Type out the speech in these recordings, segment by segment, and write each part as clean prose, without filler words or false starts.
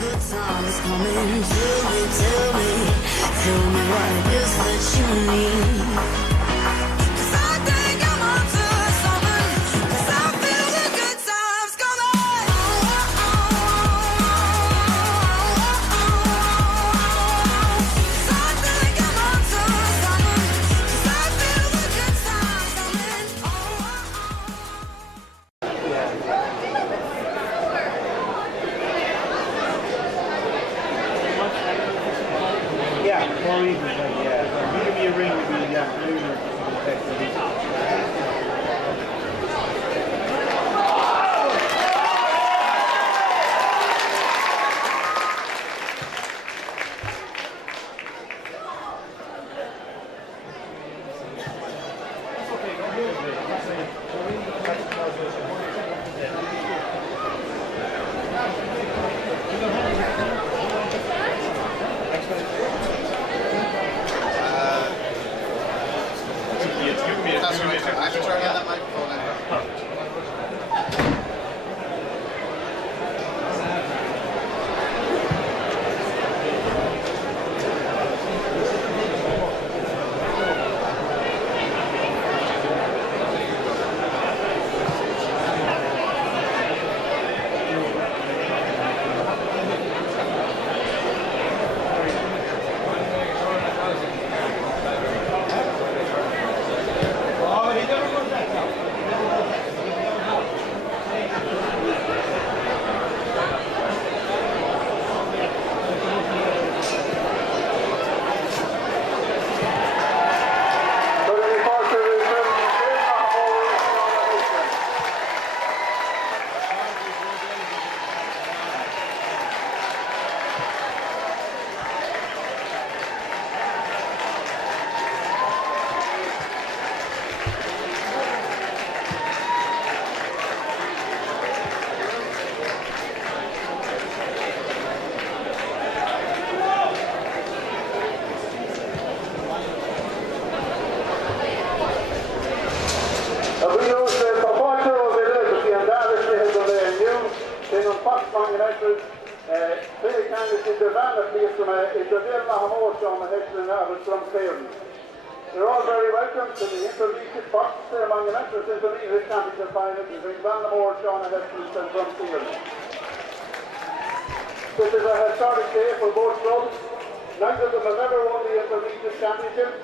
good times coming. Tell me what it is that you need. 'Cause I think I'm onto something. 'Cause I feel the good times coming. Cause I think I'm onto something. 'Cause I feel the good times coming. Yeah, more easy, yeah. Give me a ring with me, yeah. I have to turn on that microphone anyway. You're all very welcome to the Interleague Box among the National Interleague Championship final between Ballinamore, Sean and Heston and Drumfield. This is a historic day for both clubs. Neither of them have ever won the Interleague Championship.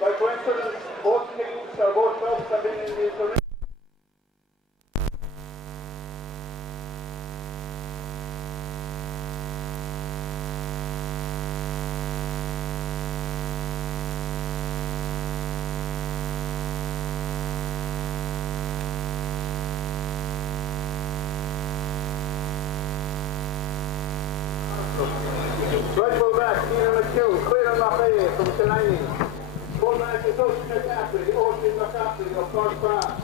By coincidence, both teams or both clubs have been in the Interleague. Right full back, Keenan McHugh, Clear Lafayette from Killiney. Full back is Ocean McCaffrey, of Cork Park.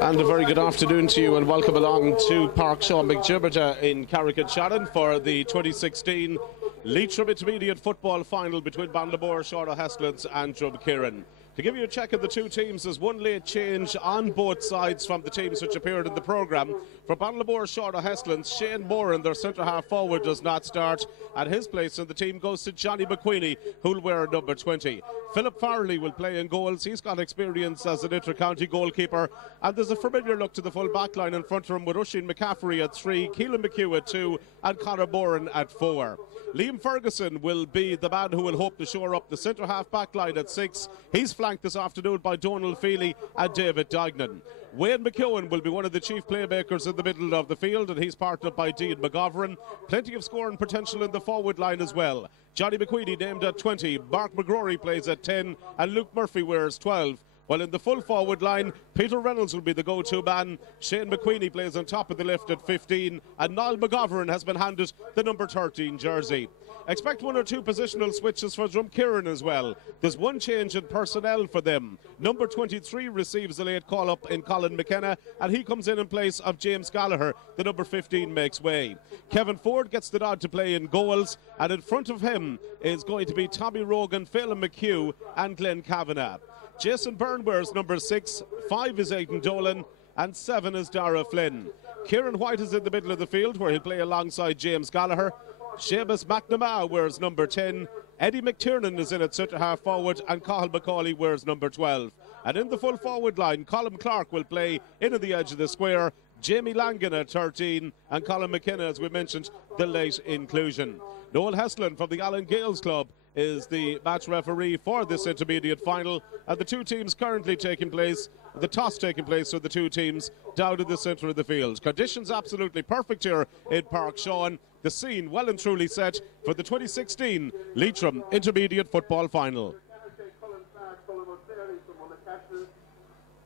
And a very good afternoon to you and welcome along to Park Sean McGibbert in Carrick-on-Shannon for the 2016 Leitrim Intermediate Football Final between Ballinamore, Shorta Hestlins and Drumkirren. To give you a check of the two teams, there's one late change on both sides from the teams which appeared in the programme. For Ballinamore, Shorta Hestlins, Shane Moran, their centre-half forward, does not start. At his place in the team goes to Johnny McQueenie, who'll wear number 20. Philip Farley will play in goals. He's got experience as an inter-county goalkeeper. And there's a familiar look to the full back line in front of him with Oisin McCaffrey at 3, Keelan McHugh at 2 and Conor Moran at 4. Liam Ferguson will be the man who will hope to shore up the centre-half back line at 6. He's flanked this afternoon by Donald Feely and David Dagnan. Wayne McEwen will be one of the chief playmakers in the middle of the field, and he's partnered by Dean McGovern. Plenty of scoring potential in the forward line as well. Johnny McQueenie named at 20, Mark McGrory plays at 10, and Luke Murphy wears 12. While in the full forward line, Peter Reynolds will be the go-to man. Shane McQueenie plays on top of the left at 15, and Niall McGovern has been handed the number 13 jersey. Expect one or two positional switches for Drumkirren as well. There's one change in personnel for them. Number 23 receives a late call-up in Colin McKenna, and he comes in place of James Gallagher. The number 15 makes way. Kevin Ford gets the nod to play in goals, and in front of him is going to be Tommy Rogan, Phelan McHugh, and Glenn Kavanagh. Jason Byrne wears number 6, 5 is Aidan Dolan, and 7 is Dara Flynn. Kieran White is in the middle of the field, where he'll play alongside James Gallagher. Seamus McNamara wears number 10. Eddie McTiernan is in at centre half forward, and Cathal McCauley wears number 12. And in the full forward line, Colin Clark will play in at the edge of the square. Jamie Langan at 13, and Colin McKenna, as we mentioned, the late inclusion. Noel Heslin from the Allen Gales Club is the match referee for this intermediate final, and the two teams currently taking place, the toss taking place with the two teams down in the centre of the field. Conditions absolutely perfect here in Park Sean. The scene well and truly set for the 2016 Leitrim Intermediate Football Final.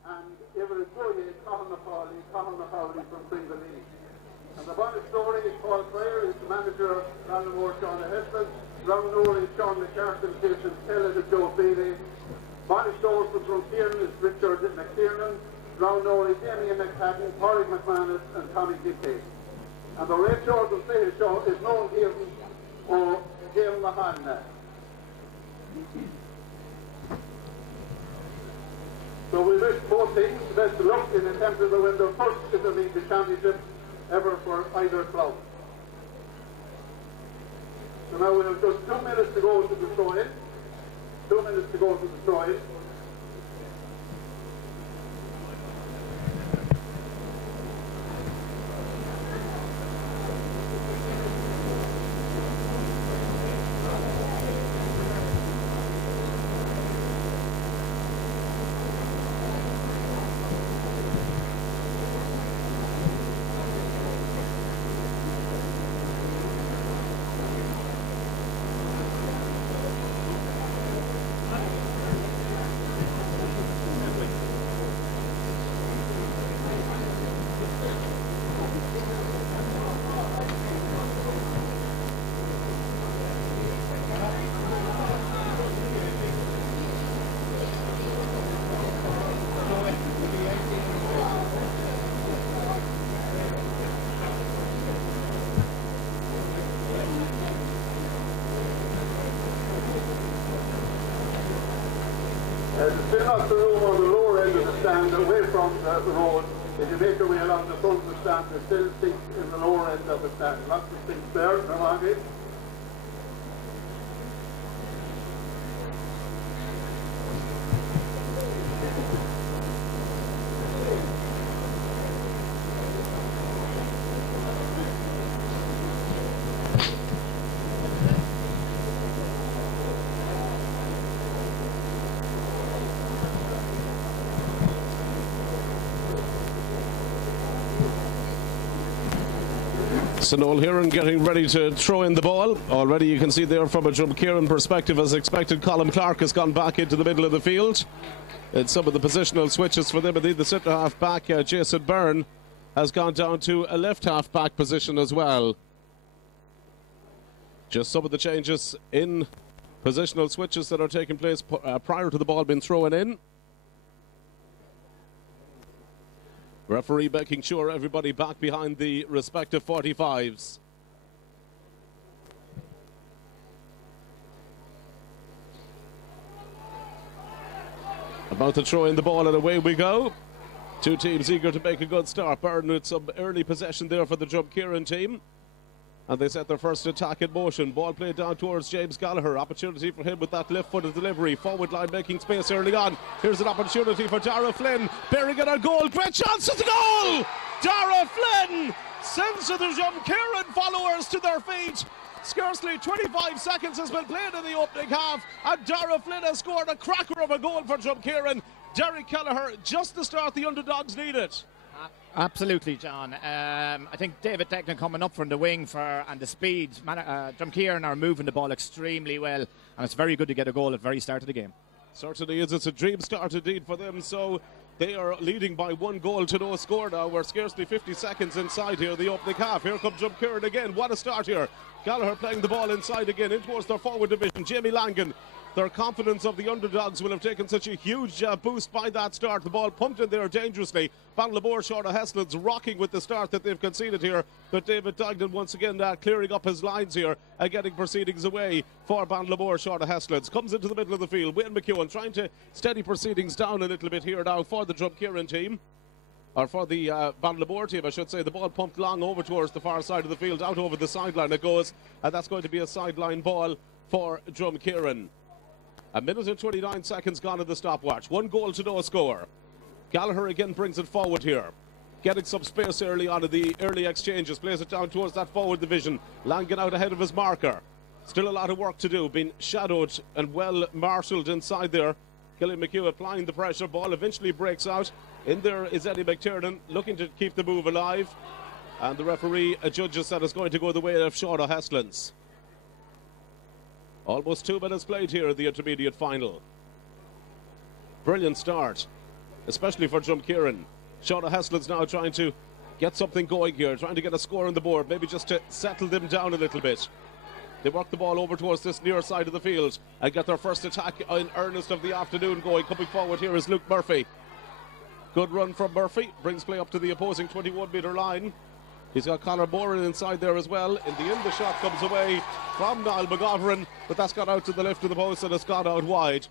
And Everett Boye, Cathal McCauley from Bringalee. And the bonus story is Paul Pryor, is the manager of Ballinamore, Sean Heston. Round Norrie, Sean McCarthy, Jason Taylor, Joe Bailey. Bonus story from Kieran is Richard McTiernan. Round Norrie, Damien McPadden, Porrick McManus, and Tommy Dickey. And the red shirt of the show is known here or Jim Mahanna. So we wish both teams the best of luck in attempting to win their first intermediate championship ever for either club. So now we have just 2 minutes to go to the throw-in. 2 minutes to go to the throw-in. Fill up the room on the lower end of the stand, away from the road. If you make your way along the front of the stand, there's still seats in the lower end of the stand. Lots of seats there, Milwaukee. So Noel Heron getting ready to throw in the ball. Already you can see there from a Drumkieran perspective, as expected, Colin Clark has gone back into the middle of the field. And some of the positional switches for them, indeed the centre half back, Jason Byrne, has gone down to a left half back position as well. Just some of the changes in positional switches that are taking place prior to the ball being thrown in. Referee making sure everybody back behind the respective 45s. About to throw in the ball and away we go. Two teams eager to make a good start. Byrne with some early possession there for the Drumkieran team. And they set their first attack in motion. Ball played down towards James Gallagher. Opportunity for him with that left-footed delivery. Forward line making space early on. Here's an opportunity for Dara Flynn. Bearing it on goal. Great chance at the goal! Dara Flynn sends the Drumkieran followers to their feet. Scarcely 25 seconds has been played in the opening half, and Dara Flynn has scored a cracker of a goal for Drumkieran. Derek Kelleher, just the start the underdogs needed. Absolutely, John. I think David Tegnan coming up from the wing and the speed. Drumkieran are moving the ball extremely well, and it's very good to get a goal at the very start of the game. Certainly is. It's a dream start indeed for them. So they are leading by 1 goal to no score now. We're scarcely 50 seconds inside here, the opening half. Here comes Drumkieran again. What a start here. Gallagher playing the ball inside again, in towards their forward division. Jamie Langan. Their confidence of the underdogs will have taken such a huge boost by that start. The ball pumped in there dangerously. Ballinamore Short of Heslin's rocking with the start that they've conceded here. But David Dignan once again clearing up his lines here and getting proceedings away for Ballinamore Short of Heslin's. Comes into the middle of the field. Wayne McEwen trying to steady proceedings down a little bit here now for the Drumkieran team. or for the Ballymore team, I should say. The ball pumped long over towards the far side of the field, out over the sideline it goes, and that's going to be a sideline ball for Drumkieran. A minute and 29 seconds gone in the stopwatch. 1 goal to no score. Gallagher again brings it forward here. Getting some space early on in the early exchanges. Plays it down towards that forward division. Langan out ahead of his marker. Still a lot of work to do. Being shadowed and well marshalled inside there. Killian McHugh applying the pressure. Ball eventually breaks out. In there is Eddie McTiernan looking to keep the move alive. And the referee judges that it's going to go the way of Sean O'Heslin's. Almost 2 minutes played here in the intermediate final. Brilliant start, especially for Drumkieran. Sean O'Heslin's now trying to get something going here, trying to get a score on the board, maybe just to settle them down a little bit. They work the ball over towards this near side of the field and get their first attack in earnest of the afternoon going. Coming forward here is Luke Murphy. Good run from Murphy, brings play up to the opposing 21-metre line. He's got Conor Moran inside there as well. In the end, the shot comes away from Niall McGovern, but that's got out to the left of the post and it's gone out wide.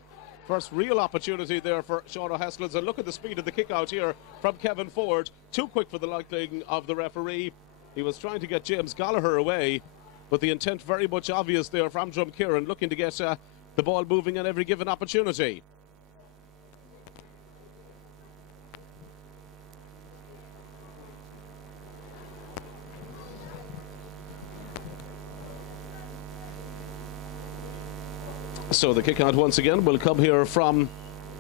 First real opportunity there for Sean O'Heslin's, and look at the speed of the kick out here from Kevin Ford. Too quick for the liking of the referee. He was trying to get James Gallagher away, but the intent very much obvious there from Drumkieran, looking to get the ball moving on every given opportunity. So the kick out once again will come here from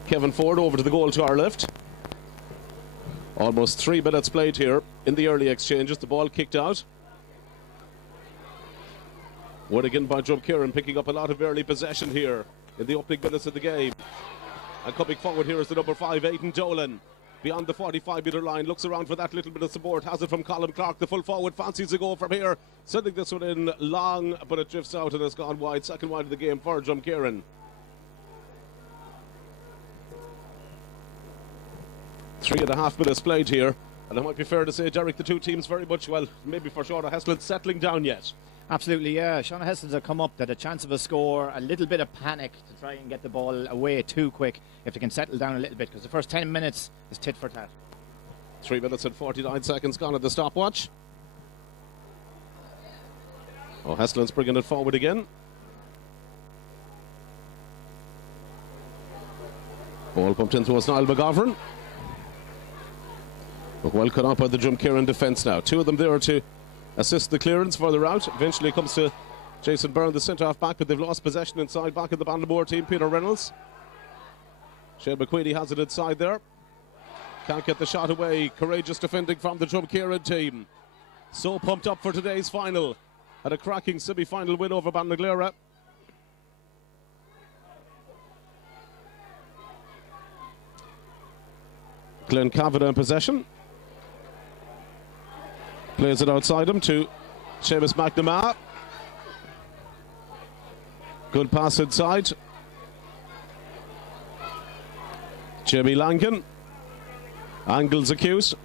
Kevin Ford over to the goal to our left. Almost 3 minutes played here in the early exchanges. The ball kicked out. Won again by Drumkieran, picking up a lot of early possession here in the opening minutes of the game. And coming forward here is the number 5, Aidan Dolan. Beyond the 45-metre line, looks around for that little bit of support, has it from Colin Clark, the full forward, fancies a goal from here, sending this one in long, but it drifts out and has gone wide, second wide of the game for Drumkieran. 3.5 minutes played here, and it might be fair to say, Derek, the two teams very much, well, maybe for Sean O'Heslin, settling down yet. Absolutely, yeah. Sean O'Heslin's have come up, that a chance of a score, a little bit of panic to try and get the ball away too quick if they can settle down a little bit, because the first 10 minutes is tit for tat. 3 minutes and 49 seconds gone at the stopwatch. O'Heslin's bringing it forward again. Ball pumped in towards Niall McGovern. But well cut up by the Drumkieran defence now. Two of them there to assist the clearance further out. Eventually comes to Jason Byrne, the centre-half back, but they've lost possession inside back of the Ballymore team. Peter Reynolds. Shane McQueenie has it inside there. Can't get the shot away. Courageous defending from the Drumkieran team. So pumped up for today's final. Had a cracking semi-final win over Balnaglera. Glenn Kavanagh in possession. Plays it outside him to Seamus McNamara. Good pass inside. Jamie Langan. Angles acute.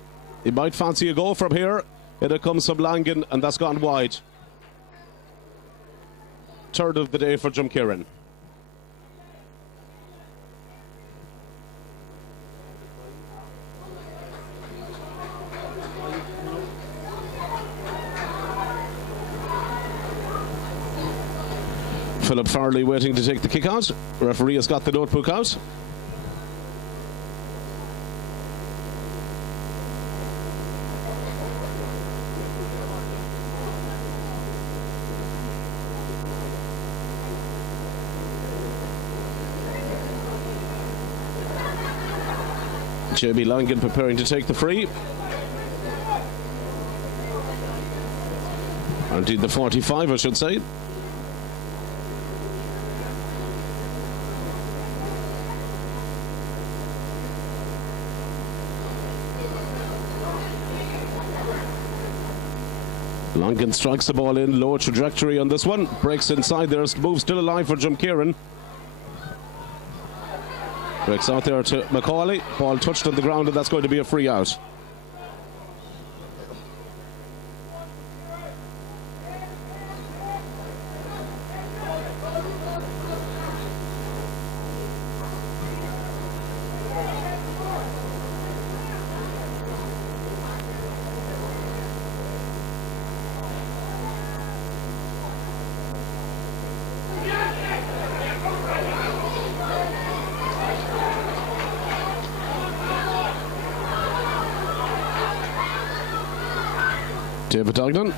He might fancy a goal from here. And it comes from Langan, and that's gone wide. Third of the day for Drumkieran. Philip Farley waiting to take the kick out. Referee has got the notebook out. Jamie Langan preparing to take the free. Indeed the 45, I should say. Langan strikes the ball in, low trajectory on this one, breaks inside there, move still alive for Drumkieran. Breaks out there to Macaulay, ball touched on the ground, and that's going to be a free out. David Duggan.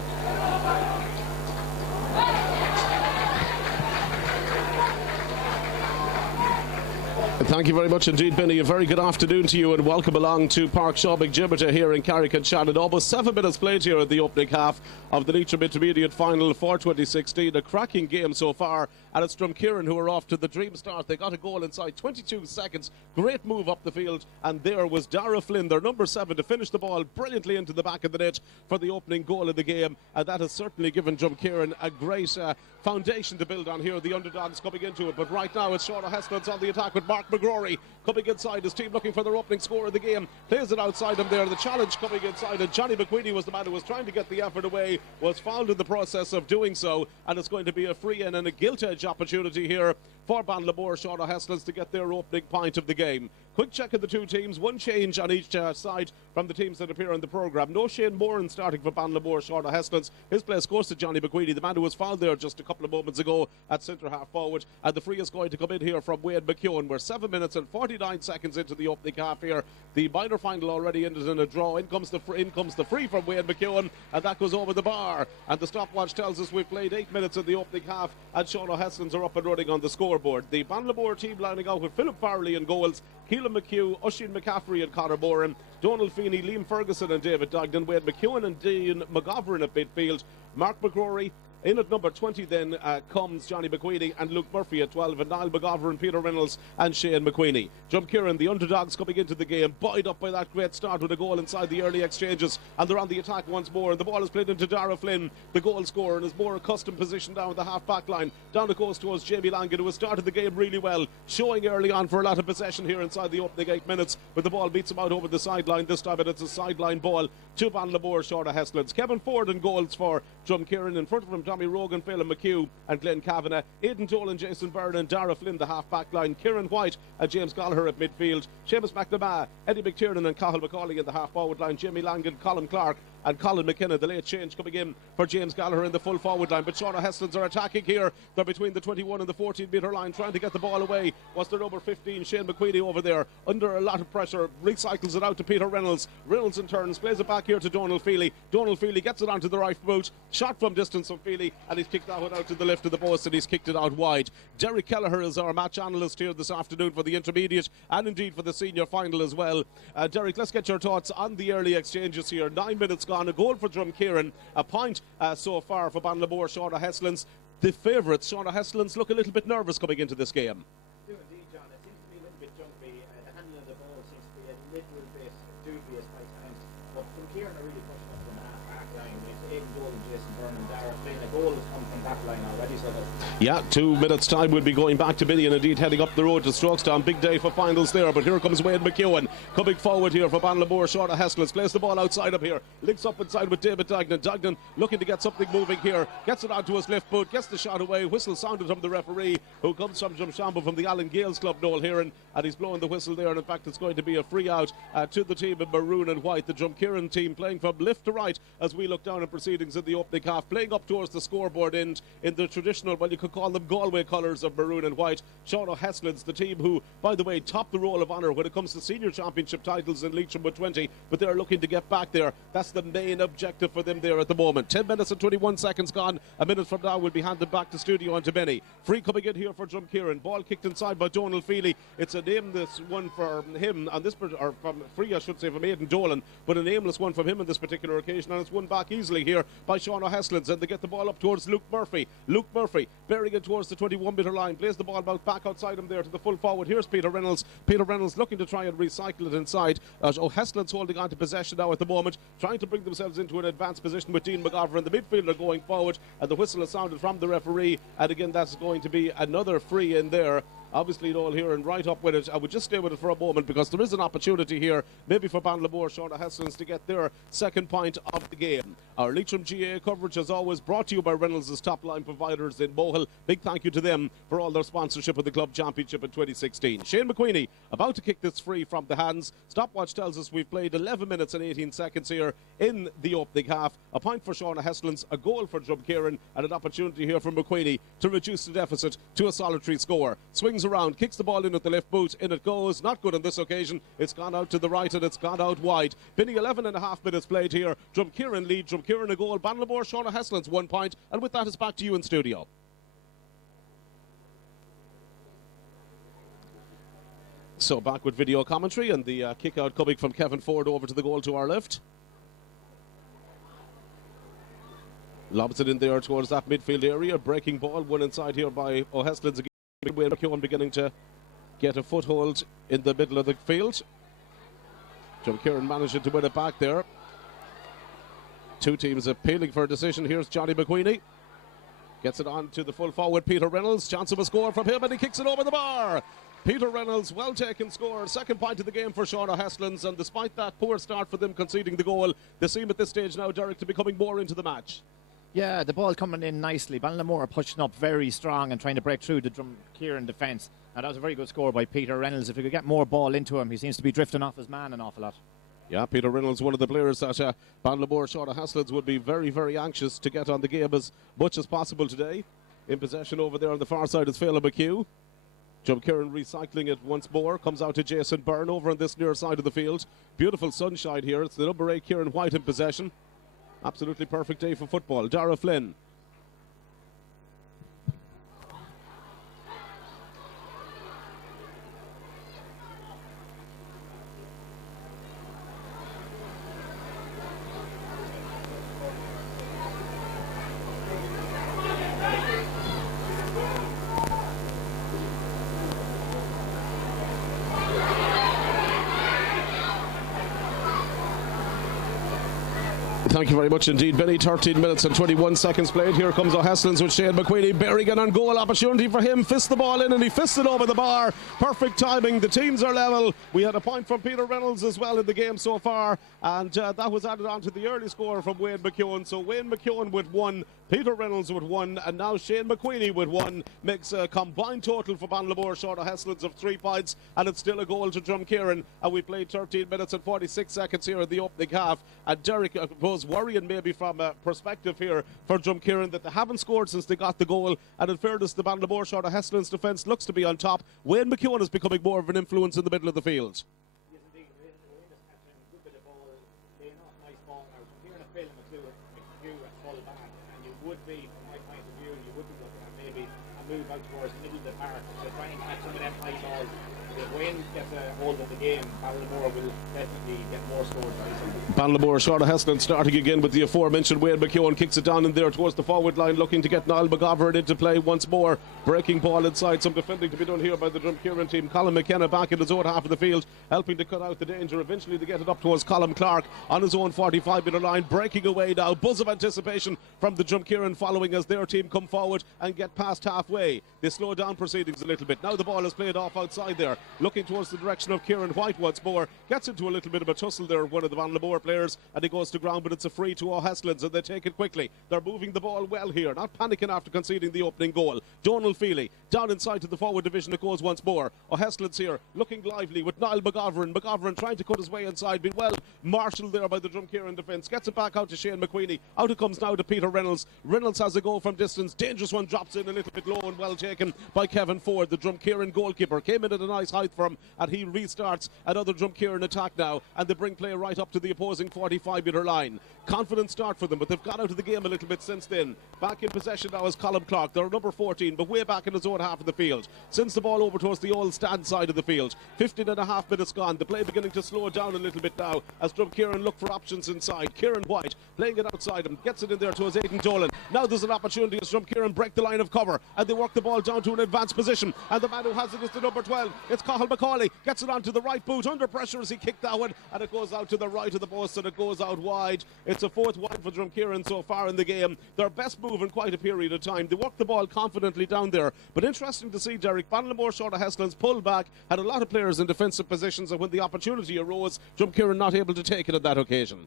Thank you very much indeed, Benny. A very good afternoon to you and welcome along to Park Shawbig Gibraltar here in Carrick-on-Shannon. Almost 7 minutes played here in the opening half of the Leitrim Intermediate Final for 2016. A cracking game so far, and it's Drumkieran who are off to the dream start. They got a goal inside 22 seconds. Great move up the field, and there was Dara Flynn, their number 7, to finish the ball brilliantly into the back of the net for the opening goal of the game, and that has certainly given Drumkieran a great foundation to build on here. The underdogs coming into it, but right now it's Sean O'Heslin's on the attack with Mark McGrory coming inside. His team looking for their opening score of the game. Plays it outside him there. The challenge coming inside, and Johnny McQueenie was the man who was trying to get the effort away, was fouled in the process of doing so, and it's going to be a free in and a gilt edge opportunity here for Banlamore Sean O'Heslin's to get their opening point of the game. Quick check of the two teams, one change on each side from the teams that appear on the programme. No Shane Moran starting for Banlamore Sean O'Heslin's. His place goes to Johnny McQueenie, the man who was fouled there just a couple of moments ago at centre half forward, and the free is going to come in here from Wayne McEwen. We're 7 minutes and 49 seconds into the opening half here. The minor final already ended in a draw. In comes the free from Wayne McEwen, and that goes over the bar, and the stopwatch tells us we've played 8 minutes in the opening half, and Sean O'Heslin's are up and running on the scoreboard. The Banlamore team lining out with Philip Farley in goals, Keelan McHugh, Oisin McCaffrey and Conor Moran, Donald Feeney, Liam Ferguson and David Duggan, Wade McEwen and Dean McGovern at midfield, Mark McGrory. In at number 20 then comes Johnny McQueenie and Luke Murphy at 12, and Niall McGovern, Peter Reynolds and Shane McQueenie. Drumkieran, the underdogs coming into the game, buoyed up by that great start with a goal inside the early exchanges, and they're on the attack once more, and the ball is played into Dara Flynn, the goal scorer, in his more accustomed position down the half-back line. Down the coast towards Jamie Langan, who has started the game really well, showing early on for a lot of possession here inside the opening 8 minutes, but the ball beats him out over the sideline. This time it's a sideline ball to Banlamore Sean O'Heslin's. Kevin Ford in goals for Drumkieran. In front of him, Tommy Rogan, Phil McHugh and Glenn Kavanagh, Aidan Dolan, Jason Byrne and Dara Flynn the half-back line, Kieran White and James Gallagher at midfield, Seamus McNamara, Eddie McTiernan and Cathal McCauley in the half-forward line, Jamie Langan, Colin Clark and Colin McKenna, the late change coming in for James Gallagher in the full forward line. But Sean O'Heslin's are attacking here. They're between the 21 and the 14 metre line, trying to get the ball away. Was their number 15, Shane McQueenie, over there under a lot of pressure, recycles it out to Peter Reynolds. Reynolds in turns plays it back here to Donald Feely. Donald Feely gets it onto the right boot, shot from distance from Feely, and he's kicked that one out to the left of the post, and he's kicked it out wide. Derek Kelleher is our match analyst here this afternoon for the intermediate and indeed for the senior final as well. Derek, let's get your thoughts on the early exchanges here. 9 minutes gone, a goal for Drumkieran, a point so far for Banlamore Sean O'Heslin's. The favourites, Sean O'Heslin's, look a little bit nervous coming into this game. Do indeed, John. It seems to be a little bit jumpy. The handling of the ball seems to be a little bit dubious by times. But Drumkieran are really pushing up from the half-back line. We've Aidan Dolan, Jason Byrne and Dara Flynn. A goal has come from that line already, so that... Yeah, 2 minutes time we'll be going back to Billy and indeed heading up the road to Strokestown. Big day for finals there, but here comes Wayne McEwen coming forward here for Banlamore. Sean O'Heslin's plays the ball outside up here, links up inside with David Duggan. Duggan looking to get something moving here, gets it onto his left boot, gets the shot away. Whistle sounded from the referee, who comes from Drumshanbo from the Alan Gales Club, Noel Heron, and he's blowing the whistle there, and in fact it's going to be a free out to the team in maroon and white. The Drumkieran team playing from left to right as we look down at proceedings in the opening half, playing up towards the scoreboard end in the traditional, well, you could call them Galway colours of maroon and white. Sean O'Heslin's, the team who, by the way, top the roll of honour when it comes to senior championship titles in Leitrim with 20, but they're looking to get back there. That's the main objective for them there at the moment. 10 minutes and 21 seconds gone. A minute from now we'll be handed back to studio on to Benny. Free coming in here for Drumkieran. Ball kicked inside by Donald Feely. It's a nameless one for him on this, or from free, I should say, from Aidan Dolan, but a nameless one from him on this particular occasion, and it's won back easily here by Sean O'Heslin's, and they get the ball up towards Luke Murphy. Luke Murphy bearing it towards the 21 metre line, plays the ball back outside him there to the full forward. Here's Peter Reynolds. Peter Reynolds looking to try and recycle it inside. O'Heslin's holding on to possession now at the moment, trying to bring themselves into an advanced position with Dean McGovern, the midfielder, going forward, and the whistle has sounded from the referee, and again that's going to be another free in there. Obviously, all here and right up with it. I would just stay with it for a moment because there is an opportunity here, maybe for Banlamore Sean O'Heslin's, to get their second point of the game. Our Leitrim GA coverage, as always, brought to you by Reynolds' top line providers in Mohill. Big thank you to them for all their sponsorship of the club championship in 2016. Shane McQueenie about to kick this free from the hands. Stopwatch tells us we've played 11 minutes and 18 seconds here in the opening half. A point for Sean O'Heslin's, a goal for Drumkieran, and an opportunity here for McQueenie to reduce the deficit to a solitary score. Swings around, kicks the ball in at the left boot, in it goes. Not good on this occasion. It's gone out to the right and it's gone out wide. Binny, 11 and a half minutes played here. Drumkieran lead. Drumkieran Drumkieran a goal. Ballymore, Shauna Heslands 1 point. And with that, it's back to you in studio. So back with video commentary and the kick out coming from Kevin Ford over to the goal to our left. Lobs it in there towards that midfield area. Breaking ball, one inside here by O'Heslands again. Wayne McKeown beginning to get a foothold in the middle of the field. Drumkieran managing to win it back there. Two teams appealing for a decision. Here's Johnny McQueenie. Gets it on to the full forward, Peter Reynolds. Chance of a score from him, and he kicks it over the bar. Peter Reynolds, well taken score. Second point of the game for Shauna Heslands, and despite that poor start for them conceding the goal, they seem at this stage now, Derek, to be coming more into the match. Yeah, the ball coming in nicely. Ballymore are pushing up very strong and trying to break through the Drumkieran defence. And that was a very good score by Peter Reynolds. If we could get more ball into him, he seems to be drifting off his man an awful lot. Yeah, Peter Reynolds, one of the players that Ballymore Shauna Heslands would be very, very anxious to get on the game as much as possible today. In possession over there on the far side is Phelan McHugh. Drumkieran recycling it once more. Comes out to Jason Byrne over on this near side of the field. Beautiful sunshine here. It's the number 8 Kieran White in possession. Absolutely perfect day for football. Dara Flynn. Thank you very much indeed, Benny. 13 minutes and 21 seconds played. Here comes O'Heslands with Shane McQueenie. Berrigan on goal. Opportunity for him. Fists the ball in and he fists it over the bar. Perfect timing. The teams are level. We had a point from Peter Reynolds as well in the game so far. And that was added on to the early score from Wayne McKeown. So Wayne McKeown with 1, Peter Reynolds with 1, and now Shane McQueenie with 1. Makes a combined total for Ballymore Shauna Heslands of 3 points. And it's still a goal to Drumkieran. And we played 13 minutes and 46 seconds here in the opening half. And Derek, I suppose, worrying maybe from a perspective here for Drumkieran that they haven't scored since they got the goal. And in fairness, the Ballymore Shauna Heslands defence looks to be on top. Wayne McKeown is becoming more of an influence in the middle of the field. Yes, indeed. Wayne is catching a good bit of ball, laying off nice ball now. Drumkieran are failing McHugh at full back, and you would be, from my point of view, you would be looking at maybe a move out towards the middle of the park to try and catch some of them high balls. If Wayne gets a hold of the game, Ballymore will definitely get more scores. Ballymore Shauna Heslands starting again with the aforementioned Wayne McKeown. Kicks it down in there towards the forward line, looking to get Niall McGovern into play once more. Breaking ball inside, some defending to be done here by the Drumkieran team. Colin McKenna back in his own half of the field, helping to cut out the danger. Eventually they get it up towards Colin Clark on his own 45-metre line, breaking away now. Buzz of anticipation from the Drumkieran following as their team come forward and get past halfway. They slow down proceedings a little bit. Now the ball is played off outside there, looking towards the direction of Kieran White once more. Gets into a little bit of a tussle there, one of the Ballymore players, and he goes to ground, but it's a free to O'Heslands, and they take it quickly. They're moving the ball well here, not panicking after conceding the opening goal. Donald Feely down inside to the forward division. It goes once more. O'Heslands here looking lively with Niall McGovern. McGovern trying to cut his way inside, being well marshalled there by the Drumkieran defence. Gets it back out to Shane McQueenie. Out it comes now to Peter Reynolds. Reynolds has a goal from distance. Dangerous one, drops in a little bit low and well taken by Kevin Ford. The Drumkieran goalkeeper came in at a nice height for him, and he restarts another Drumkieran attack now, and they bring play right up to the opposing 45-metre line. Confident start for them, but they've got out of the game a little bit since then. Back in possession now is Colin Clark. They're number 14, but way back in his own half of the field. Sends the ball over towards the old stand side of the field. 15 and a half minutes gone. The play beginning to slow down a little bit now as Drumkieran look for options inside. Kieran White playing it outside him, gets it in there towards Aidan Dolan. Now there's an opportunity as Drumkieran break the line of cover, and they work the ball down to an advanced position, and the man who has it is the number 12. It's Cathal McCauley. Gets it onto the right boot, under pressure as he kicked that one, and it goes out to the right of the post, and it goes out wide. It's a fourth wide for Drumkieran so far in the game. Their best move in quite a period of time. They work the ball confidently down there, but interesting to see, Derek, Ballymore Shauna Heslands pulled back, had a lot of players in defensive positions, and when the opportunity arose, Drumkieran not able to take it on that occasion.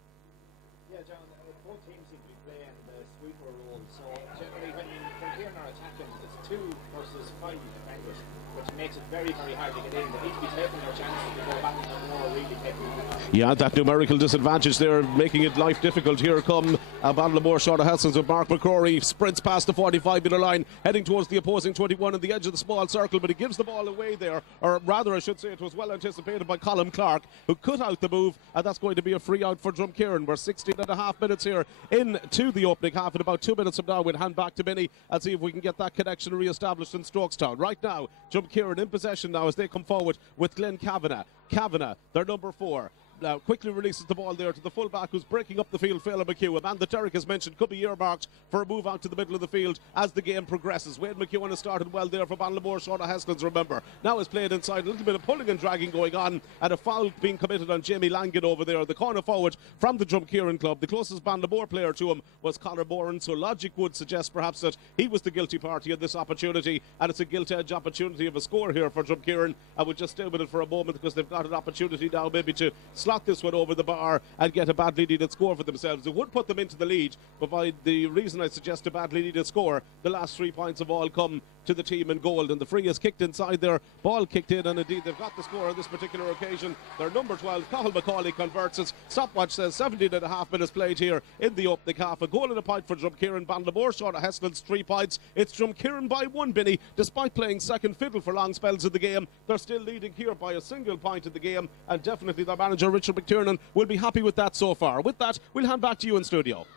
Yeah, John, both teams seem to be playing the sweeper role, so generally when Drumkieran are attacking, it's 2 versus 5 defenders, which makes it very, very hard to get in. They need to be taking their chances before Ballymore really taking it. Yeah, that numerical disadvantage there, making it life difficult. Here come Ballinamore short of Hastings with Mark McCrory sprints past the 45-metre line, heading towards the opposing 21 on the edge of the small circle, but he gives the ball away there, or rather I should say it was well anticipated by Colin Clark, who cut out the move, and that's going to be a free out for Drumkeeran. We're 16 and a half minutes here into the opening half. In about 2 minutes from now we'll hand back to Minnie and see if we can get that connection re-established in Strokestown. Right now, Drumkeeran in possession now as they come forward with Glenn Kavanagh. Kavanagh, their number 4. Now quickly releases the ball there to the fullback who's breaking up the field, Phelan McHugh. A man that Derek has mentioned could be earmarked for a move out to the middle of the field as the game progresses. Wayne McEwen has started well there for Ballinamore. Short of Haskins, remember. Now is played inside, a little bit of pulling and dragging going on, and a foul being committed on Jamie Langan over there, the corner forward from the Drumkeeran club. The closest Ballinamore player to him was Conor Bourne, so logic would suggest perhaps that he was the guilty party in this opportunity, and it's a gilt-edge opportunity of a score here for Drumkeeran. I would just stay with it for a moment because they've got an opportunity now maybe to slot this one over the bar and get a badly needed score for themselves. It would put them into the lead, but by the reason I suggest a badly needed score, the last 3 points have all come to the team in gold, and the free is kicked inside there, ball kicked in, and indeed they've got the score on this particular occasion. Their number 12, Cathal McCauley, converts it. Stopwatch says 17 and a half minutes played here in the opening half. A goal and a point for Drumkeeran. Ballinamore short of Heslin's 3 points. It's Drumkeeran by 1, Binny. Despite playing second fiddle for long spells of the game, they're still leading here by a single point in the game, and definitely their manager Richard McTiernan will be happy with that so far. With that, we'll hand back to you in studio.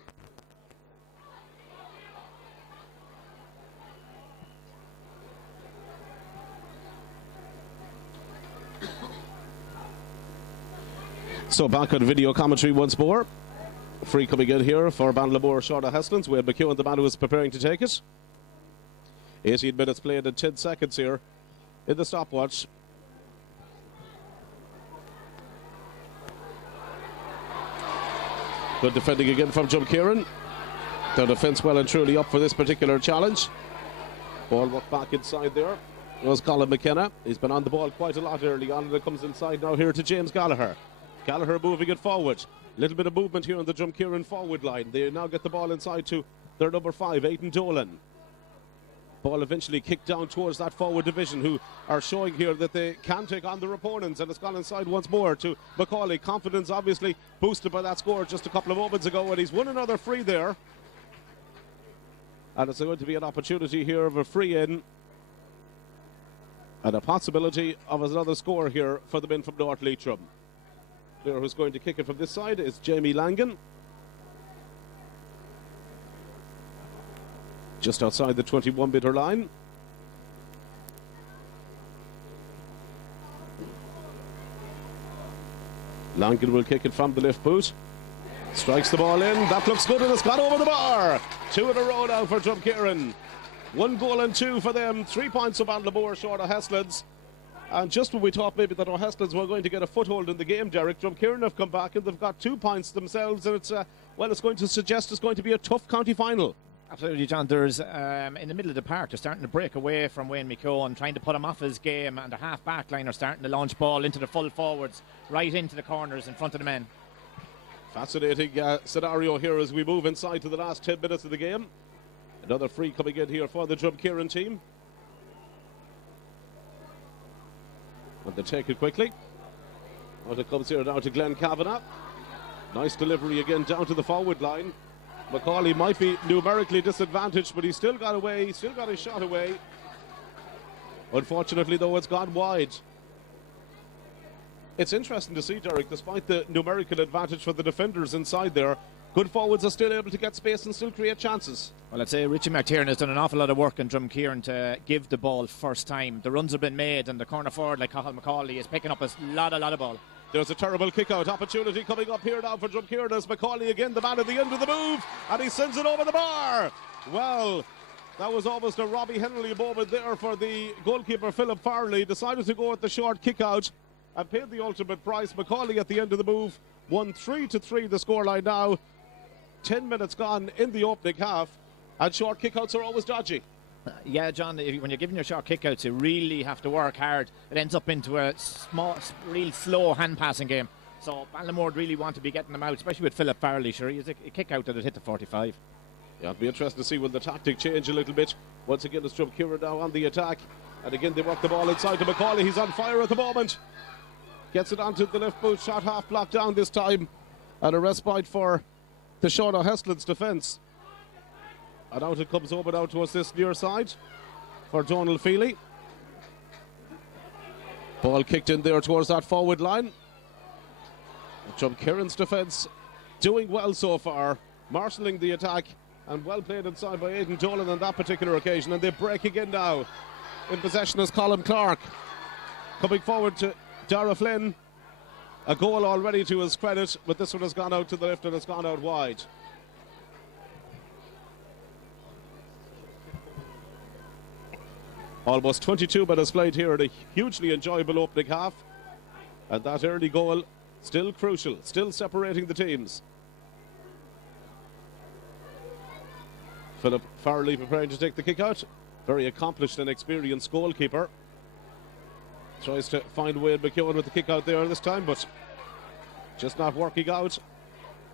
So back on video commentary once more. Free coming in here for Ballinamore short of Heslin's. Wayne McEwen, the man who is preparing to take it. 18 minutes played and 10 seconds here in the stopwatch. Good defending again from Drumkeeran. Their defence well and truly up for this particular challenge. Ball worked back inside there. It was Colin McKenna. He's been on the ball quite a lot early on, and it comes inside now here to James Gallagher. Gallagher moving it forward. A little bit of movement here on the Drumkeeran forward line. They now get the ball inside to their number 5, Aidan Dolan. Ball eventually kicked down towards that forward division, who are showing here that they can take on their opponents, and it's gone inside once more to McCauley. Confidence obviously boosted by that score just a couple of moments ago, and he's won another free there. And it's going to be an opportunity here of a free in and a possibility of another score here for the men from North Leitrim. Player who's going to kick it from this side is Jamie Langan. Just outside the 21-metre line. Langan will kick it from the left boot. Strikes the ball in. That looks good, and it's gone over the bar. 2 in a row now for Drumkeeran. 1 goal and 2 for them. 3 points of Ballinamore short of Heslin's. And just when we thought maybe that O'Heslin's were going to get a foothold in the game, Derek, Drumkeeran have come back and they've got 2 points themselves, and it's it's going to suggest it's going to be a tough county final. Absolutely, John. There's in the middle of the park, they're starting to break away from Wayne McEwen, trying to put him off his game, and the half back line are starting to launch ball into the full forwards, right into the corners in front of the men. Fascinating scenario here as we move inside to the last 10 minutes of the game. Another free coming in here for the Drumkeeran team. And they take it quickly. Out it comes here now to Glenn Kavanagh. Nice delivery again down to the forward line. McCauley might be numerically disadvantaged, but he's still got away. He's still got his shot away. Unfortunately, though, it's gone wide. It's interesting to see, Derek, despite the numerical advantage for the defenders inside there, good forwards are still able to get space and still create chances. Well, I'd say Richie McTiernan has done an awful lot of work in Drumkeeran to give the ball first time. The runs have been made, and the corner forward like Cathal McCauley is picking up a lot of ball. There's a terrible kick-out opportunity coming up here now for Drumkeeran as McCauley again, the man at the end of the move, and he sends it over the bar. Well, that was almost a Robbie Henley moment there for the goalkeeper Philip Farley. Decided to go with the short kick-out and paid the ultimate price. McCauley at the end of the move won 3-3 the scoreline now. 10 minutes gone in the opening half, and short kick-outs are always dodgy. Yeah, John, when you're giving your short kickouts, you really have to work hard. It ends up into a small, real slow hand-passing game. So Ballinamore really want to be getting them out, especially with Philip Farley. Sure, he's a kick-out that had hit the 45. Yeah, it'll be interesting to see will the tactic change a little bit. Once again, it's Drumkeeran now on the attack. And again, they work the ball inside to McCauley. He's on fire at the moment. Gets it onto the left boot, shot half blocked down this time. And a respite for the Shawnee Hestlands defence. And out it comes over down towards this near side for Donald Feely. Ball kicked in there towards that forward line. Drumkieran's defence doing well so far, marshalling the attack, and well played inside by Aidan Dolan on that particular occasion. And they break again now. In possession is Colin Clark. Coming forward to Dara Flynn. A goal already to his credit, but this one has gone out to the left and it's gone out wide. Almost 22 minutes played here in a hugely enjoyable opening half. And that early goal still crucial, still separating the teams. Philip Farrelly preparing to take the kick out. Very accomplished and experienced goalkeeper. Tries to find Wayne McEwen with the kick out there this time, but just not working out.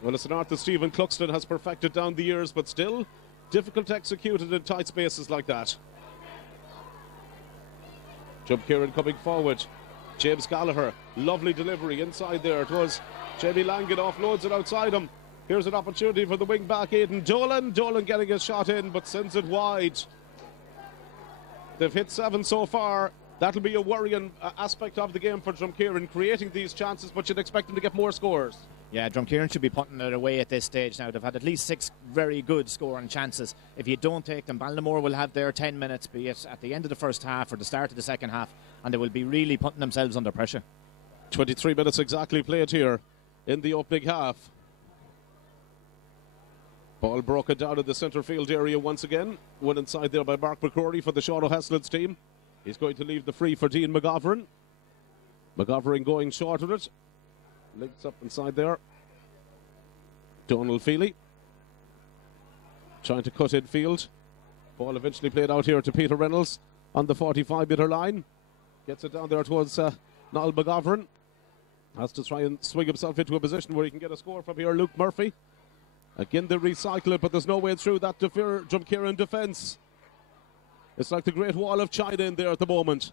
Well, it's an art that Stephen Cluxton has perfected down the years, but still difficult to execute it in tight spaces like that. Drumkieran coming forward. James Gallagher, lovely delivery inside there. It was Jamie Langan offloads it outside him. Here's an opportunity for the wing back Aidan Dolan. Dolan getting his shot in, but sends it wide. They've hit 7 so far. That'll be a worrying aspect of the game for Drumkieran, creating these chances, but you'd expect them to get more scores. Yeah, Drumkieran should be putting it away at this stage now. They've had at least 6 very good scoring chances. If you don't take them, Ballinamore will have their 10 minutes, be it at the end of the first half or the start of the second half, and they will be really putting themselves under pressure. 23 minutes exactly played here in the opening half. Ball broken down in the centre field area once again. One inside there by Mark McCrory for the Shawnee Hestlands team. He's going to leave the free for Dean McGovern. McGovern going short with it. Links up inside there. Donald Feely trying to cut in field. Ball eventually played out here to Peter Reynolds on the 45-metre line. Gets it down there towards Niall McGovern. Has to try and swing himself into a position where he can get a score from here. Luke Murphy. Again they recycle it, but there's no way through that Drumkieran defence. It's like the Great Wall of China in there at the moment.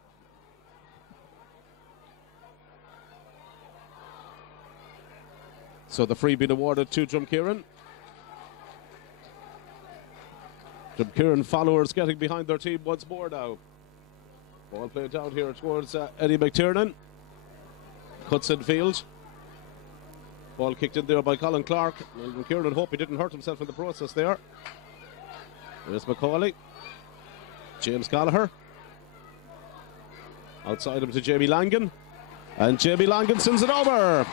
So the free being awarded to Drumkieran. Drumkieran followers getting behind their team once more now. Ball played down here towards Eddie McTiernan. Cuts in field. Ball kicked in there by Colin Clark. Well, Drumkieran hope he didn't hurt himself in the process there. There's Macaulay. James Gallagher. Outside him to Jamie Langan. And Jamie Langan sends it over.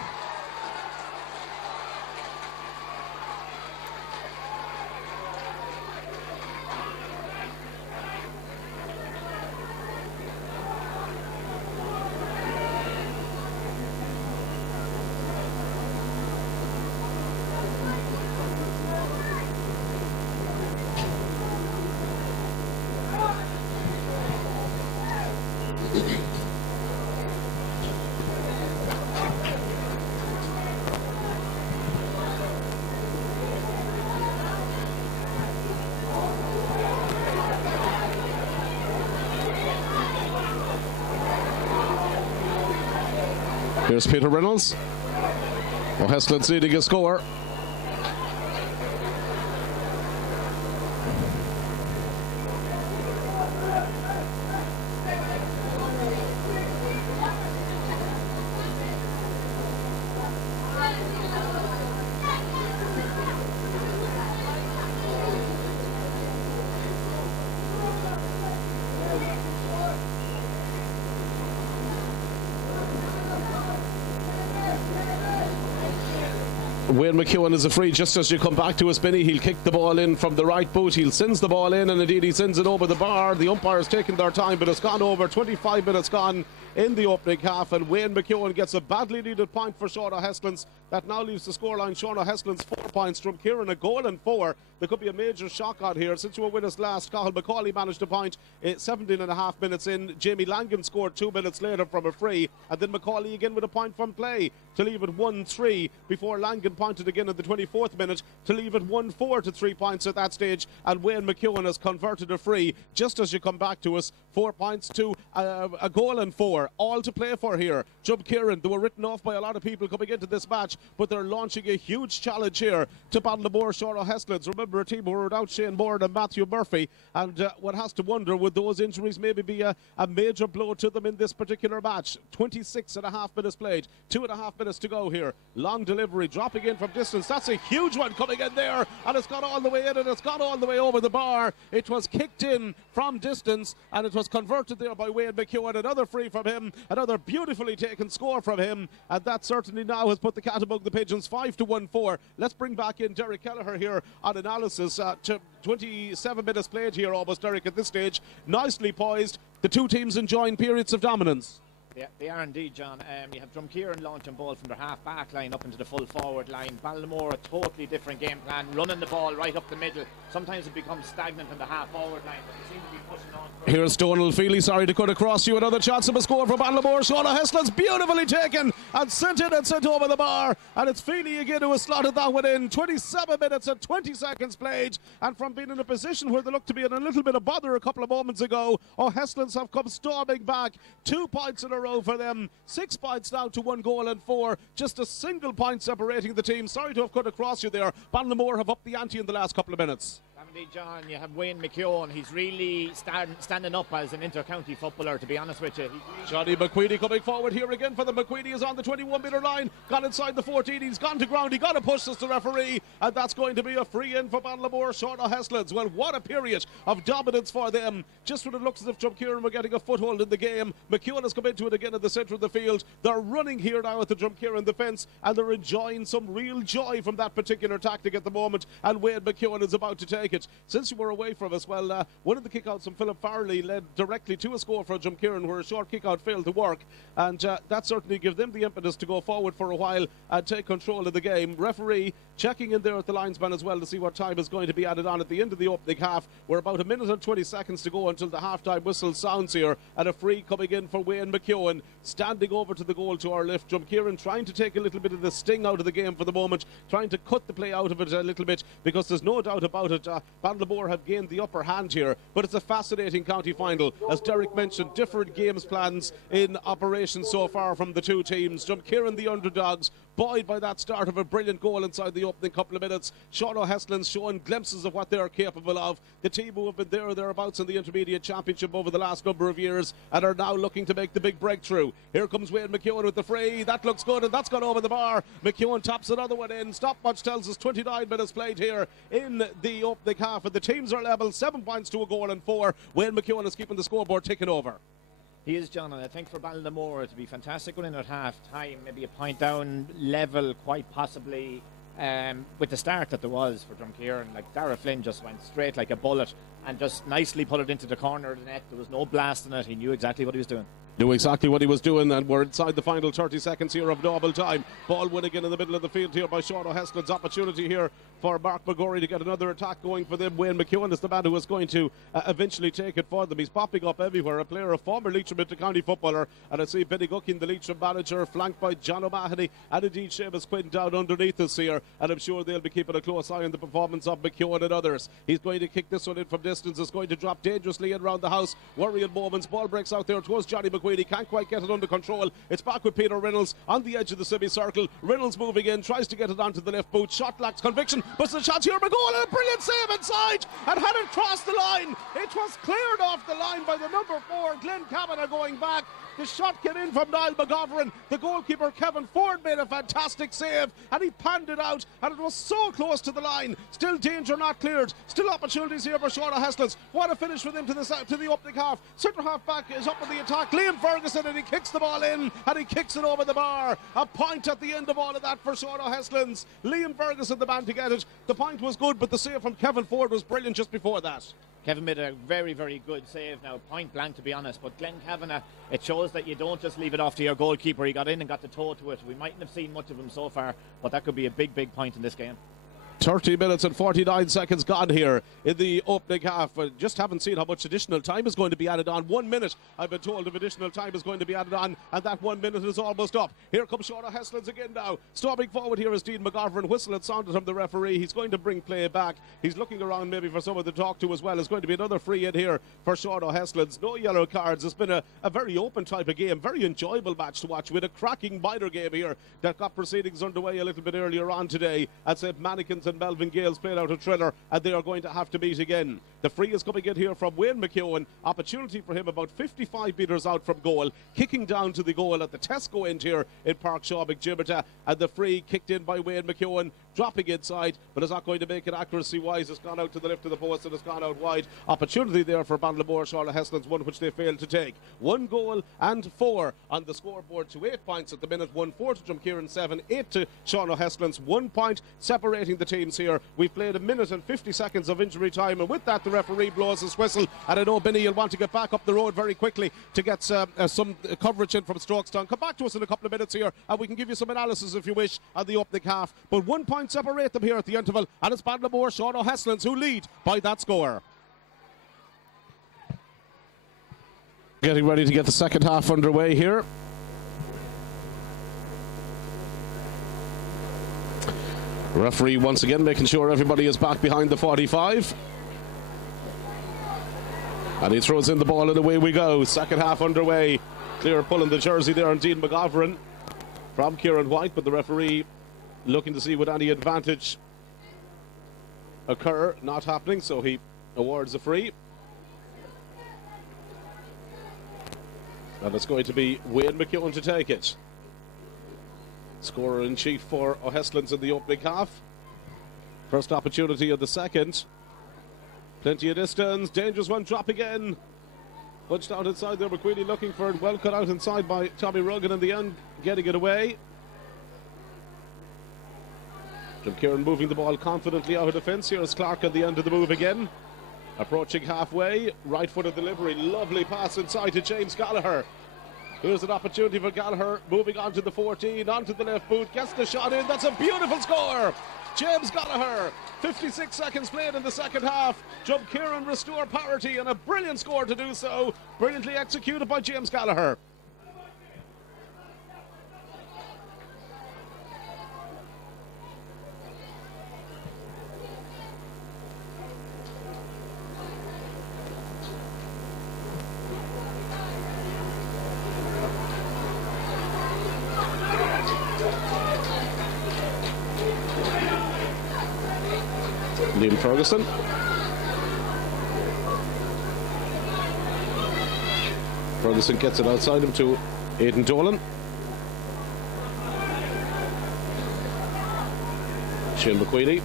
Here's Peter Reynolds. Hestlands leading a score. Wayne McEwen is a free just as you come back to a spinny. He'll kick the ball in from the right boot. He'll sends the ball in, and indeed he sends it over the bar. The umpire's taken their time, but it's gone over. 25 minutes gone in the opening half, and Wayne McEwen gets a badly needed point for Shawnee Hestlands. That now leaves the scoreline Shawnee Hestlands 4 points. Drumkieran a goal and 4. There could be a major shock out here. Since you were with us last, Cathal Macaulay managed a point 17 and a half minutes in. Jamie Langan scored 2 minutes later from a free, and then Macaulay again with a point from play to leave it 1-3 before Langan pointed again at the 24th minute to leave it 1-4 to 3 points at that stage, and Wayne McEwen has converted a free just as you come back to us 4 points to a goal and 4. All to play for here. Drumkeeran, they were written off by a lot of people coming into this match, but they're launching a huge challenge here to Ballinamore Shore O'Hestlins. Remember, a team who were without Shane Bourne and Matthew Murphy, and one has to wonder, would those injuries maybe be a major blow to them in this particular match? 26.5 minutes played, 2.5 minutes to go here. Long delivery, dropping in from distance. That's a huge one coming in there, and it's got all the way in, and it's got all the way over the bar. It was kicked in from distance, and it was converted there by Wayne McEwen. Another free from him, another beautifully taken score from him, and that certainly now has put the cat among the pigeons. 5-1-4. Let's bring back in Derek Kelleher here on analysis. 27 minutes played here almost, Derek, at this stage. Nicely poised. The two teams enjoying periods of dominance. Yeah, they are indeed, John. You have Drumkeeran launching ball from their half-back line up into the full forward line. Ballinamore, a totally different game plan, running the ball right up the middle. Sometimes it becomes stagnant in the half-forward line, but they seem to be pushing on. Here's Donald Feely, sorry to cut across you. Another chance of a score for Ballinamore. Shore O'Hestlins, beautifully taken and sent in and sent over the bar. And it's Feely again who has slotted that one in. 27 minutes and 20 seconds played. And from being in a position where they looked to be in a little bit of bother a couple of moments ago, O'Hestlins have come storming back. 2 points in a row for them. 6 points now to 1 goal and 4. Just a single point separating the team. Sorry to have cut across you there. Ballinamore have upped the ante in the last couple of minutes. Indeed, John, you have Wayne McEwen. He's really standing up as an inter-county footballer, to be honest with you. Johnny McQueedy coming forward here again for the McQueedy is on the 21-metre line. Got inside the 14. He's gone to ground. He got to push this to referee, and that's going to be a free in for Ballinamore Shore O'Hestlins. Well, what a period of dominance for them. Just when it looks as if Drumkeeran were getting a foothold in the game, McEwen has come into it again in the centre of the field. They're running here now at the Drumkeeran defence, and they're enjoying some real joy from that particular tactic at the moment, and Wayne McEwen is about to take it. Since you were away from us, well, one of the kickouts from Philip Farley led directly to a score for Drumkeeran, where a short kickout failed to work, and that certainly gave them the impetus to go forward for a while and take control of the game. Referee checking in there at the linesman as well to see what time is going to be added on at the end of the opening half. We're about 1 minute and 20 seconds to go until the half-time whistle sounds here, and a free coming in for Wayne McEwen, standing over to the goal to our left. Drumkeeran trying to take a little bit of the sting out of the game for the moment, trying to cut the play out of it a little bit, because there's no doubt about it, Ballinamore have gained the upper hand here, but it's a fascinating county final. As Derek mentioned, different games plans in operation so far from the two teams. Drumkeeran the underdogs, buoyed by that start of a brilliant goal inside the opening couple of minutes. Shore O'Hestlins showing glimpses of what they're capable of. The team who have been there or thereabouts in the Intermediate Championship over the last number of years and are now looking to make the big breakthrough. Here comes Wayne McEwen with the free. That looks good, and that's gone over the bar. McEwen taps another one in. Stopwatch tells us 29 minutes played here in the opening half, and the teams are level. 7 points to 1 goal and 4. Wayne McEwen is keeping the scoreboard ticking over. He is, John, and I think for Ballinamore it would be fantastic going in at half time, maybe a point down level, quite possibly, with the start that there was for Drumkeeran. Like, Dara Flynn just went straight like a bullet and just nicely put it into the corner of the net. There was no blast in it. He knew exactly what he was doing. Knew exactly what he was doing, and we're inside the final 30 seconds here of normal time. Ball win again in the middle of the field here by Shore O'Hestlins. Opportunity here for Mark McGorry to get another attack going for them. Wayne McEwen is the man who is going to eventually take it for them. He's popping up everywhere. A player, a former Leitrim inter-county footballer, and I see Benny Guckin, the Leitrim manager, flanked by John O'Mahony and indeed Seamus Quinn down underneath us here, and I'm sure they'll be keeping a close eye on the performance of McEwen and others. He's going to kick this one in from distance. It's going to drop dangerously in around the house. Worrying moments. Ball breaks out there towards Johnny McQueedy. Can't quite get it under control. It's back with Peter Reynolds on the edge of the semicircle. Reynolds moving in, tries to get it onto the left boot. Shot lacks conviction, but the shot's here. McGowan, and a brilliant save inside, and had it crossed the line. It was cleared off the line by the number 4, Glenn Kavanagh, going back. The shot came in from Niall McGovern. The goalkeeper Kevin Ford made a fantastic save, and he panned it out, and it was so close to the line. Still danger not cleared. Still opportunities here for Shore O'Hestlins. What a finish for them to the opening half. Centre half back is up in the attack. Liam Ferguson, and he kicks the ball in, and he kicks it over the bar. A point at the end of all of that for Shore O'Hestlins. Liam Ferguson, the man to get it. The point was good, but the save from Kevin Ford was brilliant just before that. Kevin made a very, very good save now, point blank to be honest, but Glenn Kavanagh, it shows that you don't just leave it off to your goalkeeper. He got in and got the toe to it. We mightn't have seen much of him so far, but that could be a big, big point in this game. 30 minutes and 49 seconds gone here in the opening half. Just haven't seen how much additional time is going to be added on. 1 minute, I've been told, of additional time is going to be added on, and that 1 minute is almost up. Here comes Shorter Heslands again now. Storming forward here is Dean McGovern. Whistle had sounded from the referee. He's going to bring play back. He's looking around maybe for someone to talk to as well. It's going to be another free in here for Shorter Heslands. No yellow cards. It's been a very open type of game. Very enjoyable match to watch with a cracking minor game here that got proceedings underway a little bit earlier on today. At St. Mannikins and Melvin Gales played out a thriller, and they are going to have to meet again. The free is coming in here from Wayne McEwen. Opportunity for him about 55 metres out from goal. Kicking down to the goal at the Tesco end here in Park Shaw McGibbert. And the free kicked in by Wayne McEwen, dropping inside, but it's not going to make it accuracy-wise. It's gone out to the left of the post and it's gone out wide. Opportunity there for Bandlemore Shorter Heslands, one which they failed to take. 1 goal and 4 on the scoreboard to 8 points at the minute. 1-4 to Drumkeeran 7, 8 to Shorter Heslands. 1 point separating the teams here. We've played 1 minute and 50 seconds of injury time, and with that the referee blows his whistle, and I know Benny will want to get back up the road very quickly to get some coverage in from Strokestown. Come back to us in a couple of minutes here and we can give you some analysis if you wish on the opening half, but 1 point separate them here at the interval, and it's Bandlemore Shorter Heslands who lead by that score. Getting ready to get the second half underway here. Referee once again making sure everybody is back behind the 45. And he throws in the ball and away we go. Second half underway. Clear pulling the jersey there on Dean McGovern from Kieran White, but the referee looking to see would any advantage occur. Not happening, so he awards a free. And it's going to be Wayne McEwen to take it. Scorer in chief for O'Heslands in the opening half. First opportunity of the second. Plenty of distance. Dangerous one. Drop again. Punched out inside there. McQueenie looking for it. Well cut out inside by Tommy Ruggan in the end. Getting it away. Drumkeeran moving the ball confidently out of defence. Here is Clark at the end of the move again. Approaching halfway. Right footed delivery. Lovely pass inside to James Gallagher. Here's an opportunity for Gallagher, moving on to the 14, onto the left boot, gets the shot in. That's a beautiful score. James Gallagher, 56 seconds played in the second half. Drumkeeran restore parity, and a brilliant score to do so. Brilliantly executed by James Gallagher. Liam Ferguson. Ferguson gets it outside him to Aidan Dolan. Shane McQueenie.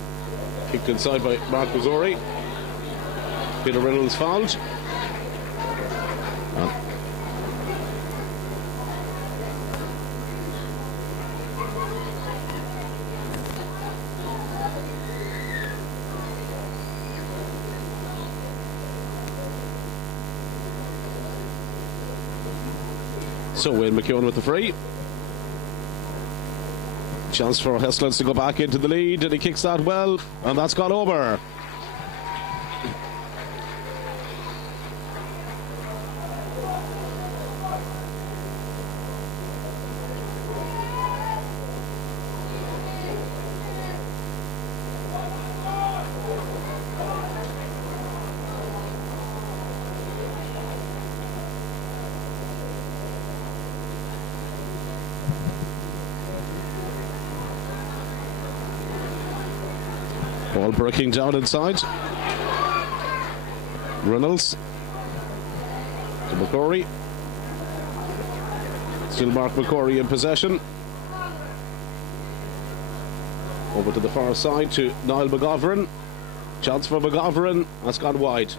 Kicked inside by Mark Mazzori. Peter Reynolds fouled. So Wayne McEwen with the free. Chance for Heslands to go back into the lead, and he kicks that well, and that's gone over. Ball breaking down inside. Reynolds to McCrory. Still Mark McCrory in possession. Over to the far side to Niall McGovern. Chance for McGovern. That's gone wide.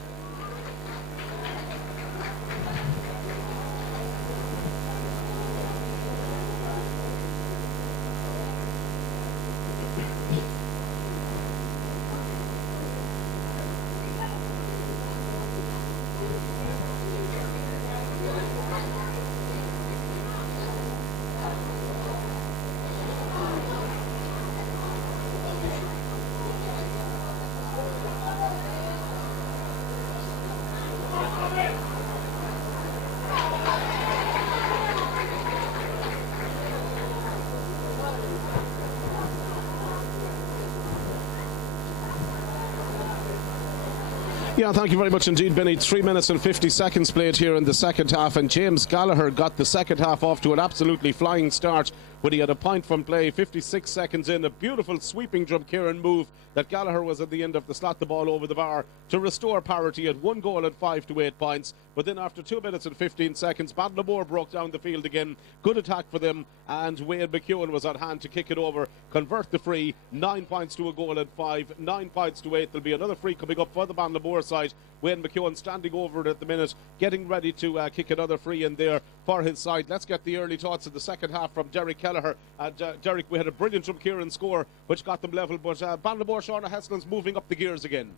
Yeah, thank you very much indeed, Benny. 3 minutes and 50 seconds played here in the second half, and James Gallagher got the second half off to an absolutely flying start when he had a point from play. 56 seconds in, a beautiful sweeping Drumkeeran move that Gallagher was at the end of the slot the ball over the bar to restore parity at 1 goal and 5 to 8 points. But then after 2 minutes and 15 seconds, Bandlamore broke down the field again. Good attack for them, and Wayne McEwen was at hand to kick it over, convert the free. 9 points to a goal and 5, 9 points to 8. There'll be another free coming up for the Bandlamore side. Wayne McEwen standing over it at the minute, getting ready to kick another free in there for his side. Let's get the early thoughts of the second half from Derek Kelleher. And Derek, we had a brilliant Drumkeeran score which got them level, but Bandlamore Shauna Heslin's moving up the gears again.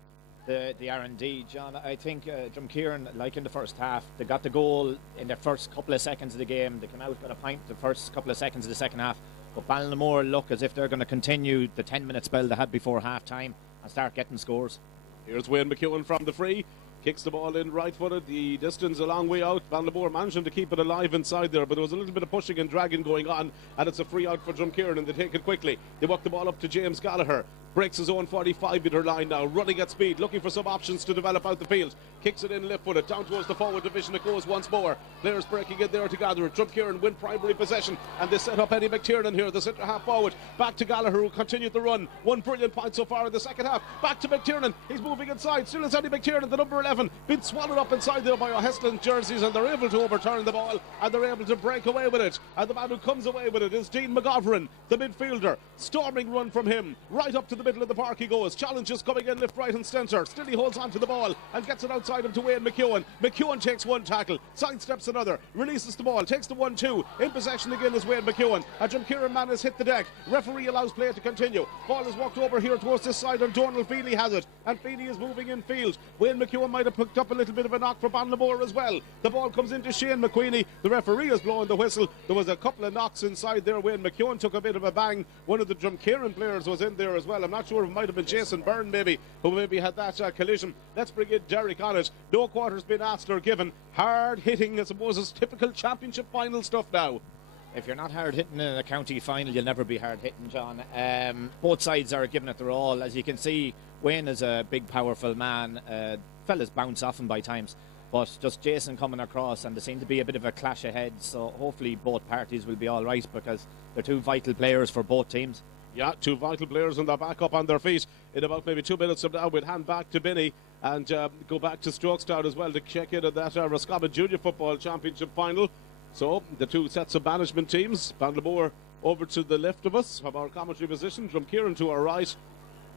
The R&D, John. I think Drumkeeran, like in the first half, they got the goal in the first couple of seconds of the game. They came out, got a point the first couple of seconds of the second half. But Ballinamore look as if they're going to continue the 10-minute spell they had before half-time and start getting scores. Here's Wayne McEwen from the free. Kicks the ball in right-footed. The distance a long way out. Bandlamore managing to keep it alive inside there, but there was a little bit of pushing and dragging going on, and it's a free out for Drumkeeran, and they take it quickly. They walk the ball up to James Gallagher. Breaks his own 45-metre line now, running at speed, looking for some options to develop out the field. Kicks it in left-footed, down towards the forward division it goes once more. Players breaking in there to gather it. Drumkeeran win primary possession, and they set up Eddie McTiernan here, the centre-half forward. Back to Gallagher, who continued the run. One brilliant point so far in the second half. Back to McTiernan, he's moving inside. Still is Eddie McTiernan, the number 11, been swallowed up inside there by O'Heslin's jerseys, and they're able to overturn the ball, and they're able to break away with it. And the man who comes away with it is Dean McGovern, the midfielder. Storming run from him, right up to the middle of the park he goes. Challenges coming in left, right and centre. Still he holds on to the ball and gets it outside him to Wayne McEwen. McEwen takes one tackle, sidesteps another, releases the ball, takes the 1-2. In possession again is Wayne McEwen. A Drumkeeran man has hit the deck. Referee allows play to continue. Ball is walked over here towards this side, and Donald Feeney has it. And Feeney is moving in field. Wayne McEwen might have picked up a little bit of a knock for Bandlamore as well. The ball comes into Shane McQueenie. The referee is blowing the whistle. There was a couple of knocks inside there. Wayne McEwen took a bit of a bang. One of the Drumkeeran players was in there as well. I'm not sure if it might have been Jason Byrne maybe, who maybe had that collision. Let's bring in Derek on it. No quarters been asked or given. Hard hitting, I suppose, is typical championship final stuff now. If you're not hard hitting in a county final, you'll never be hard hitting, John. Both sides are giving it their all. As you can see, Wayne is a big, powerful man. Fellas bounce off him by times, but just Jason coming across, and there seemed to be a bit of a clash ahead. So hopefully both parties will be all right, because they're two vital players for both teams. Yeah, two vital players, and they're back up on their feet in about maybe 2 minutes from now. We'd hand back to Benny and go back to Strokestown as well to check in on that Roscommon Junior Football Championship final. So the two sets of management teams, Bandlamore over to the left of us from our commentary position, Drumkeeran to our right,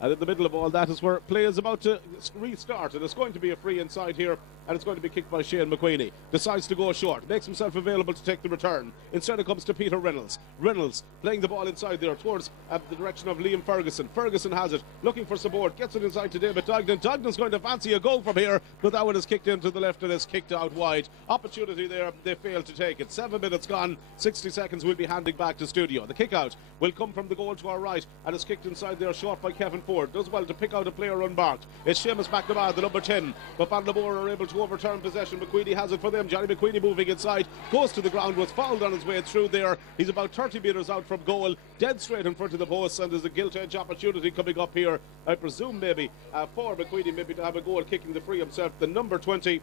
and in the middle of all that is where play is about to restart, and it's going to be a free inside here, and it's going to be kicked by Shane McQueenie. Decides to go short, makes himself available to take the return. Instead it comes to Peter Reynolds. Reynolds playing the ball inside there towards the direction of Liam Ferguson. Ferguson has it, looking for support, gets it inside to David Duggan. Duggan's going to fancy a goal from here, but that one is kicked into the left and is kicked out wide. Opportunity there, they failed to take it. 7 minutes gone, 60 seconds we'll be handing back to studio. The kick out will come from the goal to our right, and it's kicked inside there short by Kevin Ford. Does well to pick out a player unmarked. It's Seamus McNamara, the number 10, but Bandlamore are able to overturn possession. McQueenie has it for them. Johnny McQueenie moving inside, goes to the ground, was fouled on his way through there. He's about 30 metres out from goal, dead straight in front of the post, and there's a gilt edge opportunity coming up here, I presume maybe for McQueenie maybe to have a goal kicking the free himself. The number 20,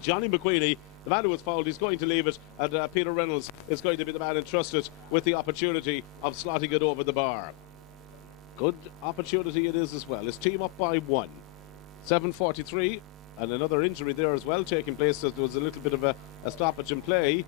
Johnny McQueenie, the man who was fouled, he's going to leave it, and Peter Reynolds is going to be the man entrusted with the opportunity of slotting it over the bar. Good opportunity it is as well. His team up by 1. 7:43, and another injury there as well taking place. There was a little bit of a stoppage in play.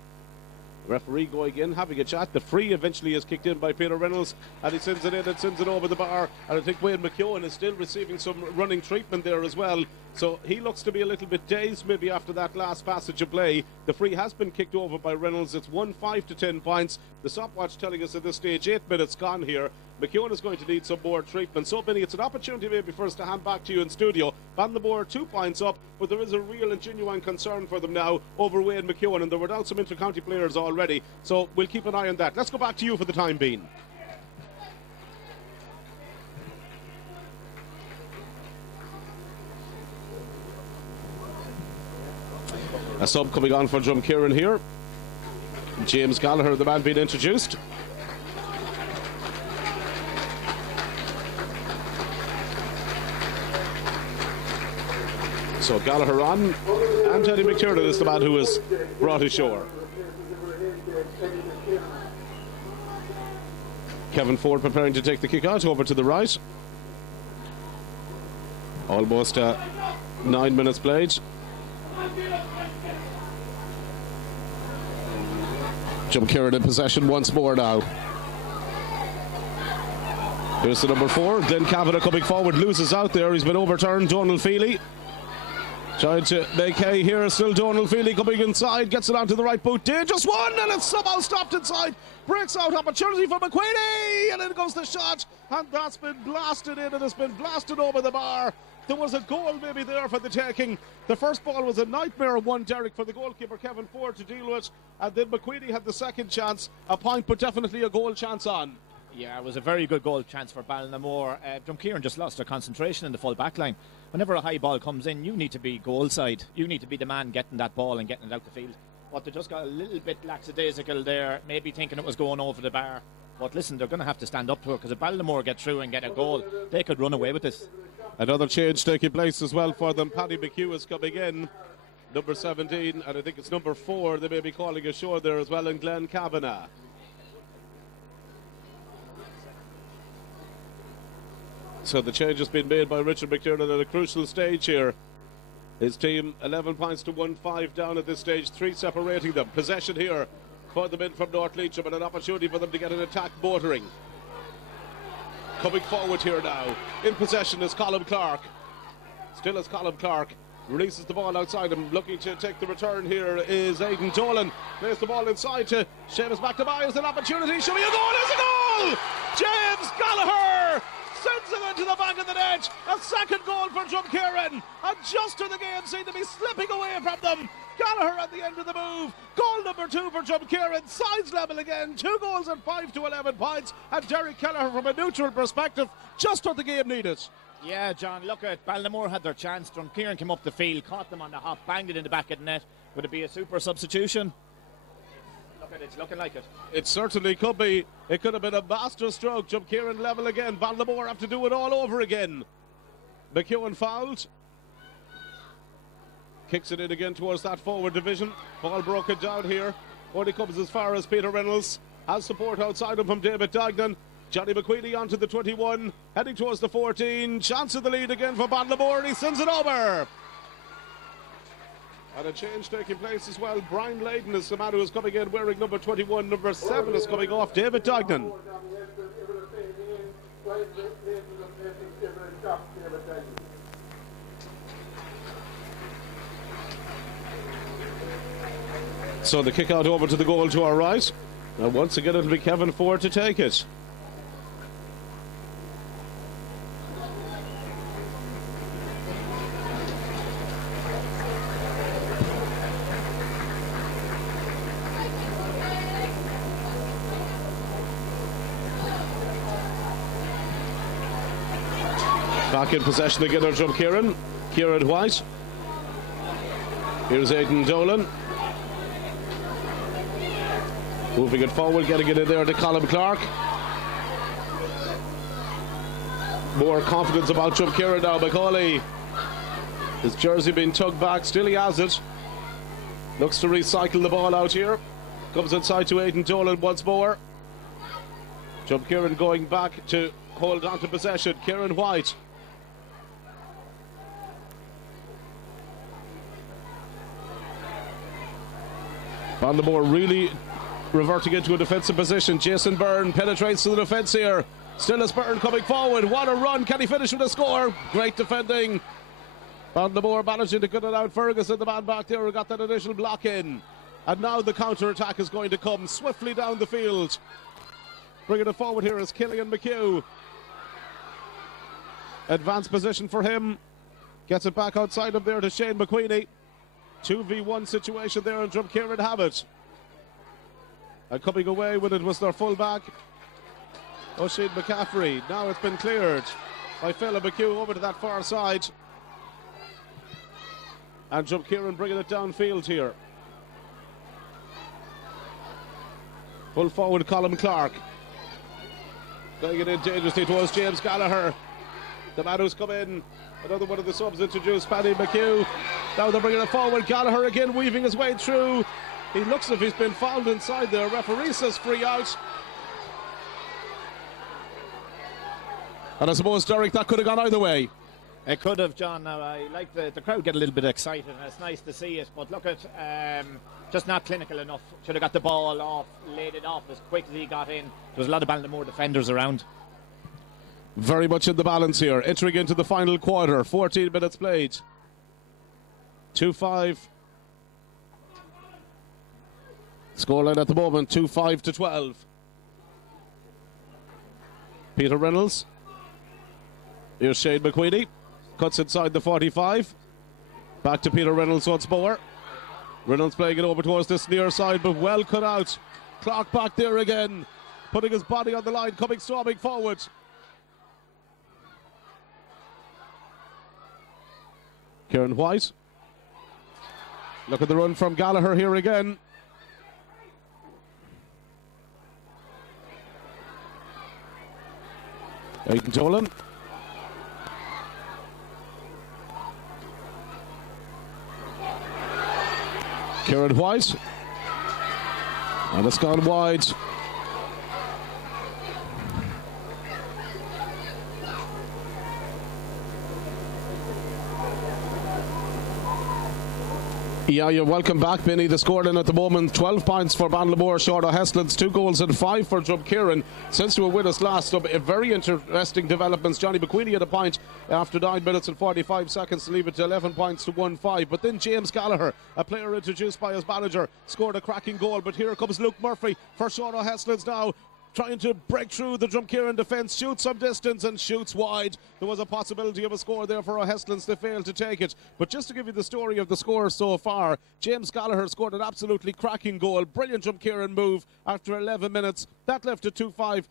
Referee going in, having a chat. The free eventually is kicked in by Peter Reynolds, and he sends it in and sends it over the bar. And I think Wayne McEwen is still receiving some running treatment there as well. So he looks to be a little bit dazed maybe after that last passage of play. The free has been kicked over by Reynolds. It's 1-5 to 10 points. The stopwatch telling us at this stage 8 minutes gone here. McEwen is going to need some more treatment. So, Benny, it's an opportunity maybe for us to hand back to you in studio. Bandlamore 2 points up, but there is a real and genuine concern for them now over Wayne McEwen, and there were down some inter-county players already. So we'll keep an eye on that. Let's go back to you for the time being. A sub coming on for Drumkieran here. James Gallagher, the man being introduced. So Gallagher on, and Teddy McTiernan is the man who was brought ashore. Kevin Ford preparing to take the kick out over to the right. Almost 9 minutes played. Drumkieran in possession once more now. Here's the number 4. Glenn Kavanagh coming forward, loses out there. He's been overturned. Donald Feely trying to make hay here. Still Donald Feely coming inside. Gets it onto the right boot. Dangerous one, and it's somehow stopped inside. Breaks out opportunity for McQueenie, and in goes the shot. And that's been blasted in, and it's been blasted over the bar. There was a goal maybe there for the taking. The first ball was a nightmare one, Derek, for the goalkeeper Kevin Ford to deal with. And then McQueenie had the second chance. A point, but definitely a goal chance on. Yeah, it was a very good goal chance for Ballinamore. Drumkieran just lost their concentration in the full back line. Whenever a high ball comes in, you need to be goal side. You need to be the man getting that ball and getting it out the field. But they just got a little bit lackadaisical there, maybe thinking it was going over the bar. But listen, they're going to have to stand up to it, because if Ballinamore get through and get a goal, they could run away with this. Another change taking place as well for them. Paddy McHugh is coming in, number 17, and I think it's number 4. They may be calling ashore there as well, and Glenn Kavanagh. So the change has been made by Richard McTiernan at a crucial stage here. His team 11 points to 1-5 down at this stage, 3 separating them. Possession here for the men from North Leitrim, and an opportunity for them to get an attack motoring. Coming forward here now, in possession is Colin Clark. Still is Colin Clark. Releases the ball outside him. Looking to take the return here is Aidan Dolan. Plays the ball inside to Seamus McNamara. Is an opportunity. Should be a goal. Is a goal! James Gallagher sends it into the back of the net. A second goal for Drumkieran. And just as the game seemed to be slipping away from them, Gallagher at the end of the move. Goal number 2 for Drumkieran. Sides level again. 2 goals and 5 to 11 points. And Derek Kelleher, from a neutral perspective, just what the game needed. Yeah, John, look at Ballinamore had their chance. Drumkieran came up the field, caught them on the hop, banged it in the back of the net. Would it be a super substitution? Look at it, it's looking like it. It certainly could be. It could have been a master stroke. Drumkieran level again. Ballinamore have to do it all over again. McEwen fouled. Kicks it in again towards that forward division. Ball broken down here. Only comes as far as Peter Reynolds. Has support outside him from David Dagnan. Johnny McQueenie onto the 21, heading towards the 14. Chance of the lead again for Ballinamore, and he sends it over. And a change taking place as well. Brian Layden is the man who is coming in wearing number 21. Number 7 is coming off, David Dagnan. So the kick out over to the goal to our right. And once again it'll be Kevin Ford to take it. Back in possession again are Drumkieran. Kieran White. Here's Aidan Dolan. Moving it forward, getting it in there to Colin Clark. More confidence about Drumkieran now. Macaulay. His jersey being tugged back, still he has it. Looks to recycle the ball out here. Comes inside to Aidan Dolan once more. Drumkieran going back to hold on to possession. Kieran White. Ballinamore really reverting into a defensive position. Jason Byrne penetrates to the defence here. Still is Byrne coming forward. What a run. Can he finish with a score? Great defending. Ballinamore managing to cut it out. Ferguson, the man back there, who got that initial block in. And now the counter-attack is going to come swiftly down the field. Bringing it forward here is Killian McHugh. Advanced position for him. Gets it back outside him there to Shane McQueenie. 2v1 situation there, and Drumkieran have it. And coming away with it was their fullback, Oisin McCaffrey. Now it's been cleared by Philip McHugh over to that far side. And Drumkeeran bringing it downfield here. Full forward Colin Clark. Going it in dangerously towards James Gallagher. The man who's come in. Another one of the subs introduced, Paddy McHugh. Now they're bringing it forward. Gallagher again weaving his way through. He looks as if he's been fouled inside there. Referee says free out. And I suppose, Derek, that could have gone either way. It could have, John. Now, I like the crowd get a little bit excited, and it's nice to see it. But look at, just not clinical enough. Should have got the ball off, laid it off as quick as he got in. There was a lot of Ballinamore defenders around. Very much in the balance here. Entering into the final quarter. 14 minutes played. 2-5. Scoreline at the moment, 2-5 to 12. Peter Reynolds. Here's Shane McQueenie. Cuts inside the 45. Back to Peter Reynolds once more. Reynolds playing it over towards this near side, but well cut out. Clark back there again. Putting his body on the line, coming storming forward. Kieran White. Look at the run from Gallagher here again. Aidan Dolan. Kieran White. And it's gone wide. Yeah, you're welcome back, Benny. The scoreline at the moment, 12 points for Ballinamore, short of Hestlands, 2 goals and 5 for Drumkeeran. Since you were with us last, a very interesting developments. Johnny McQueenie had a point after 9 minutes and 45 seconds to leave it to 11 points to 1-5. But then James Gallagher, a player introduced by his manager, scored a cracking goal. But here comes Luke Murphy for short of Hestlands now, trying to break through the Drumkeeran defence, shoots some distance and shoots wide. There was a possibility of a score there for O'Hestlands. They failed to take it. But just to give you the story of the score so far, James Gallagher scored an absolutely cracking goal. Brilliant Drumkeeran move after 11 minutes. That left it 2-5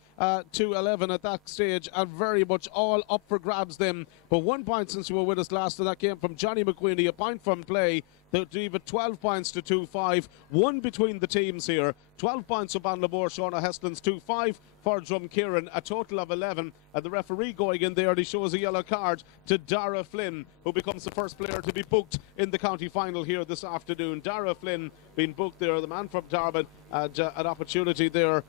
to 11 at that stage, and very much all up for grabs then. But 1 point since you were with us last, and that came from Johnny McQueenie, a point from play. To leave it 12 points to 2-5. 1 between the teams here. 12 points for Ballinamore, Shauna Hestlands, 2-5 for Drumkeeran, a total of 11. And the referee going in there, he shows a yellow card to Dara Flynn, who becomes the first player to be booked in the county final here this afternoon. Dara Flynn being booked there, the man from Darban, and an opportunity there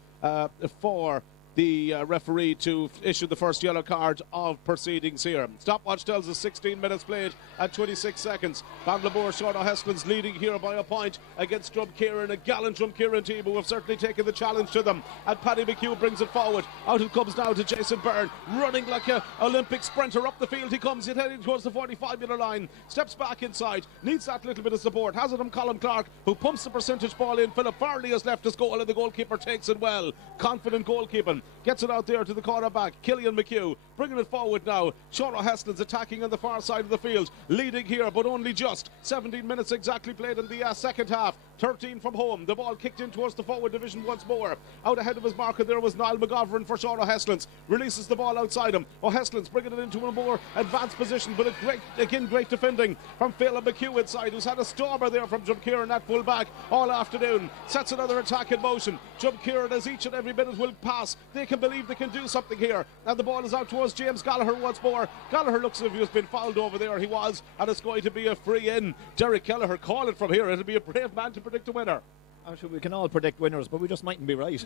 for the referee to issue the first yellow card of proceedings here. Stopwatch tells us 16 minutes played at 26 seconds. Ballinamore, Short O'Hestlands leading here by a point against Drumkeeran, a gallant Drumkeeran team who have certainly taken the challenge to them. And Paddy McHugh brings it forward. Out it comes now to Jason Byrne, running like an Olympic sprinter up the field. He comes, he's heading towards the 45-metre line, steps back inside, needs that little bit of support. Has it from Colin Clark, who pumps the percentage ball in. Philip Farley has left his goal, and the goalkeeper takes it well. Confident goalkeeping. Gets it out there to the cornerback, Killian McHugh, bringing it forward now. Sean O'Hestlands attacking on the far side of the field, leading here, but only just. 17 minutes exactly played in the second half. 13 from home. The ball kicked in towards the forward division once more. Out ahead of his marker there was Niall McGovern for Sean O'Hestlands. Releases the ball outside him. O'Hestlands bringing it into a more advanced position, but great defending from Philip McHugh inside, who's had a stormer there from Drumkeeran at full back all afternoon. Sets another attack in motion. Drumkeeran, as each and every minute will pass, they can believe they can do something here. And the ball is out towards James Gallagher once more. Gallagher looks as if he has been fouled over there. He was, and it's going to be a free in. Derek Kelleher call it from here. It'll be a brave man to predict a winner. I'm sure we can all predict winners, but we just mightn't be right.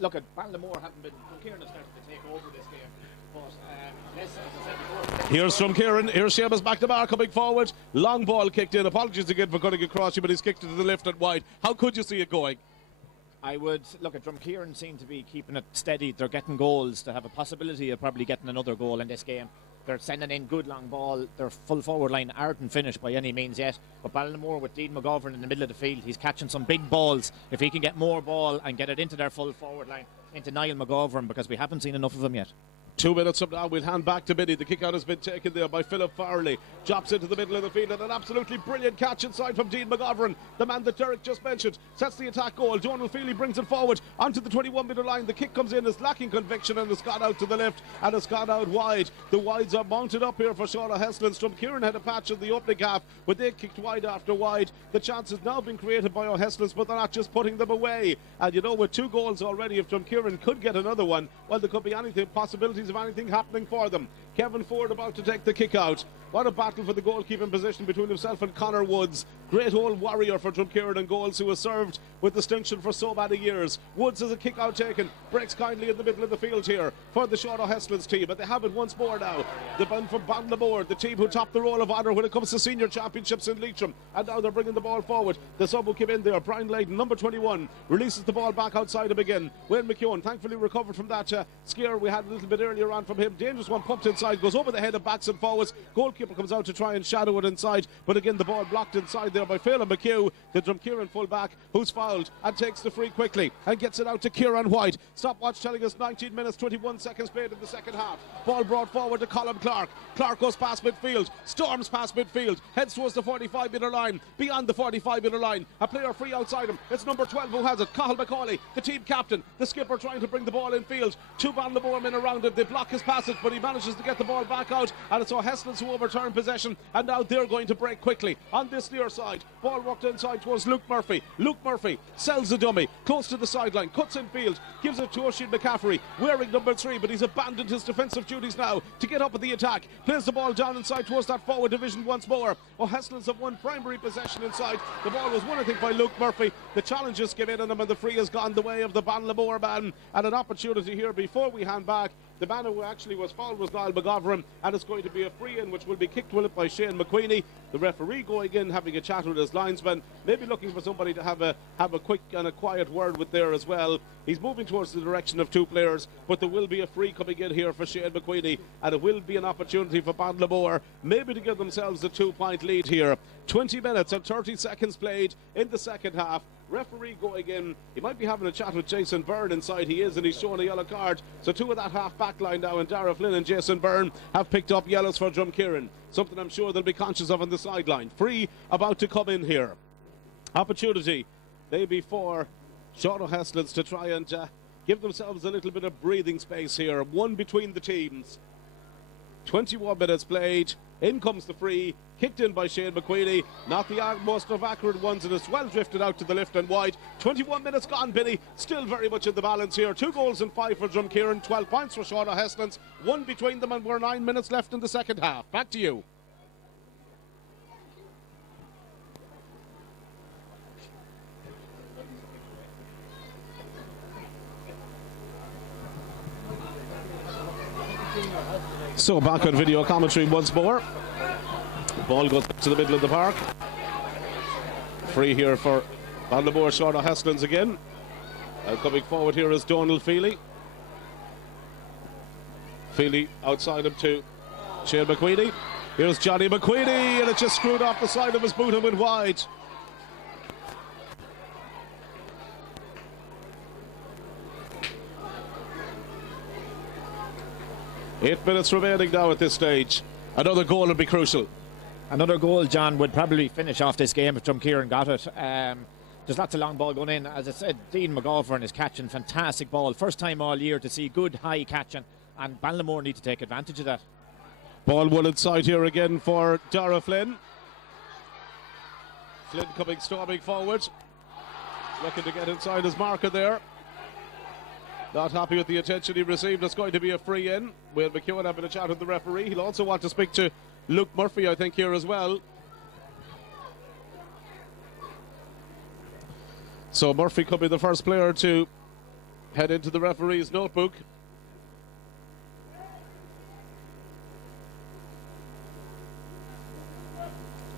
Look, at Ballinamore haven't been. Drumkeeran has started to take over this game. But as I said before, here's Drumkeeran. Here's Seamus McNamara coming forward. Long ball kicked in. Apologies again for cutting across you, but he's kicked it to the left and wide. How could you see it going? I would look at Drumkeeran seem to be keeping it steady. They're getting goals. They have a possibility of probably getting another goal in this game. They're sending in good long ball. Their full forward line aren't finished by any means yet. But Ballinamore with Dean McGovern in the middle of the field, he's catching some big balls. If he can get more ball and get it into their full forward line, into Niall McGovern, because we haven't seen enough of him yet. 2 minutes from now, we'll hand back to Biddy. The kick out has been taken there by Philip Farley. Drops into the middle of the field and an absolutely brilliant catch inside from Dean McGovern, the man that Derek just mentioned. Sets the attack goal. Donald Feely brings it forward onto the 21-metre line. The kick comes in, is lacking conviction and has gone out to the left and has gone out wide. The wides are mounted up here for Shauna Heslin. Drumkieran had a patch in the opening half, but they kicked wide after wide. The chance has now been created by O'Heslins, but they're not just putting them away. And you know, with 2 goals already, if Drumkieran could get another one, well, there could be anything, possibilities of anything happening for them. Kevin Ford about to take the kick out. What a battle for the goalkeeping position between himself and Connor Woods. Great old warrior for Drumkieran and goals, who has served with distinction for so many years. Woods has a kick out taken, breaks kindly in the middle of the field here for the Shauna Heslins team, but they have it once more now. The band from Bandlamore, the team who topped the roll of honour when it comes to senior championships in Leitrim, and now they're bringing the ball forward. The sub who came in there, Brian Layden, number 21, releases the ball back outside him again. Wayne McKeown thankfully recovered from that scare we had a little bit earlier on from him. Dangerous one, pumped inside, goes over the head of backs and forwards. Goalkeeper comes out to try and shadow it inside, but again the ball blocked inside there by Phelan McHugh, the Drumkieran full-back, who's fouled and takes the free quickly and gets it out to Kieran White. Stopwatch telling us 19 minutes 21 seconds played in the second half. Ball brought forward to Colin Clark. Clark goes past midfield, storms past midfield, heads towards the 45-metre line, beyond the 45-metre line. A player free outside him. It's number 12 who has it, Cathal McCauley, the team captain, the skipper, trying to bring the ball in field. 2 Bandlamore men around him. They block his passage, but he manages to get the ball back out, and it's O'Heslins who overturn possession, and now they're going to break quickly on this near side. Ball worked inside towards Luke Murphy. Luke Murphy sells the dummy close to the sideline, cuts in field, gives it to Oisin McCaffrey, wearing number 3, but he's abandoned his defensive duties now to get up at the attack. Plays the ball down inside towards that forward division once more. O'Heslins have won primary possession inside. The ball was won, I think, by Luke Murphy. The challenges came in on him, and the free has gone the way of the Bandlamore man. And an opportunity here before we hand back. The man who actually was fouled was Niall McGovern, and it's going to be a free in, which will be kicked with it by Shane McQueenie. The referee going in, having a chat with his linesman, maybe looking for somebody to have a quick and a quiet word with there as well. He's moving towards the direction of 2 players, but there will be a free coming in here for Shane McQueenie, and it will be an opportunity for Bandlamore maybe to give themselves a 2-point lead here. 20 minutes and 30 seconds played in the second half. Referee going in. He might be having a chat with Jason Byrne inside. He is, and he's shown a yellow card. So 2 of that half back line now, and Dara Flynn and Jason Byrne have picked up yellows for Drumkieran. Something I'm sure they'll be conscious of on the sideline. Free about to come in here. Opportunity maybe for Shauna Heslins to try and give themselves a little bit of breathing space here. One between the teams. 21 minutes played. In comes the free, kicked in by Shane McQueenie. Not the most of accurate ones, and it's well drifted out to the left and wide. 21 minutes gone, Billy. Still very much in the balance here. 2 goals and 5 for Drumkieran, 12 points for Shauna Heslins. 1 between them, and we're 9 minutes left in the second half. Back to you. So back on video commentary once more. Ball goes to the middle of the park. Free here for Bandlamore. Shauna Heslins again. And coming forward here is Donald Feely. Feely outside him to Shane McQueenie. Here's Johnny McQueenie, and it just screwed off the side of his boot and went wide. Eight minutes remaining now at this stage. Another goal would be crucial. Another goal, John, would probably finish off this game if Drumkieran got it. There's lots of long ball going in. As I said, Dean McGovern is catching fantastic ball. First time all year to see good high catching, and Bandlamore need to take advantage of that. Ball one inside here again for Dara Flynn. Flynn coming storming forward. Looking to get inside his marker there. Not happy with the attention he received. It's going to be a free in. Wayne McEwen having a chat with the referee. He'll also want to speak to Luke Murphy, I think, here as well. So Murphy could be the first player to head into the referee's notebook.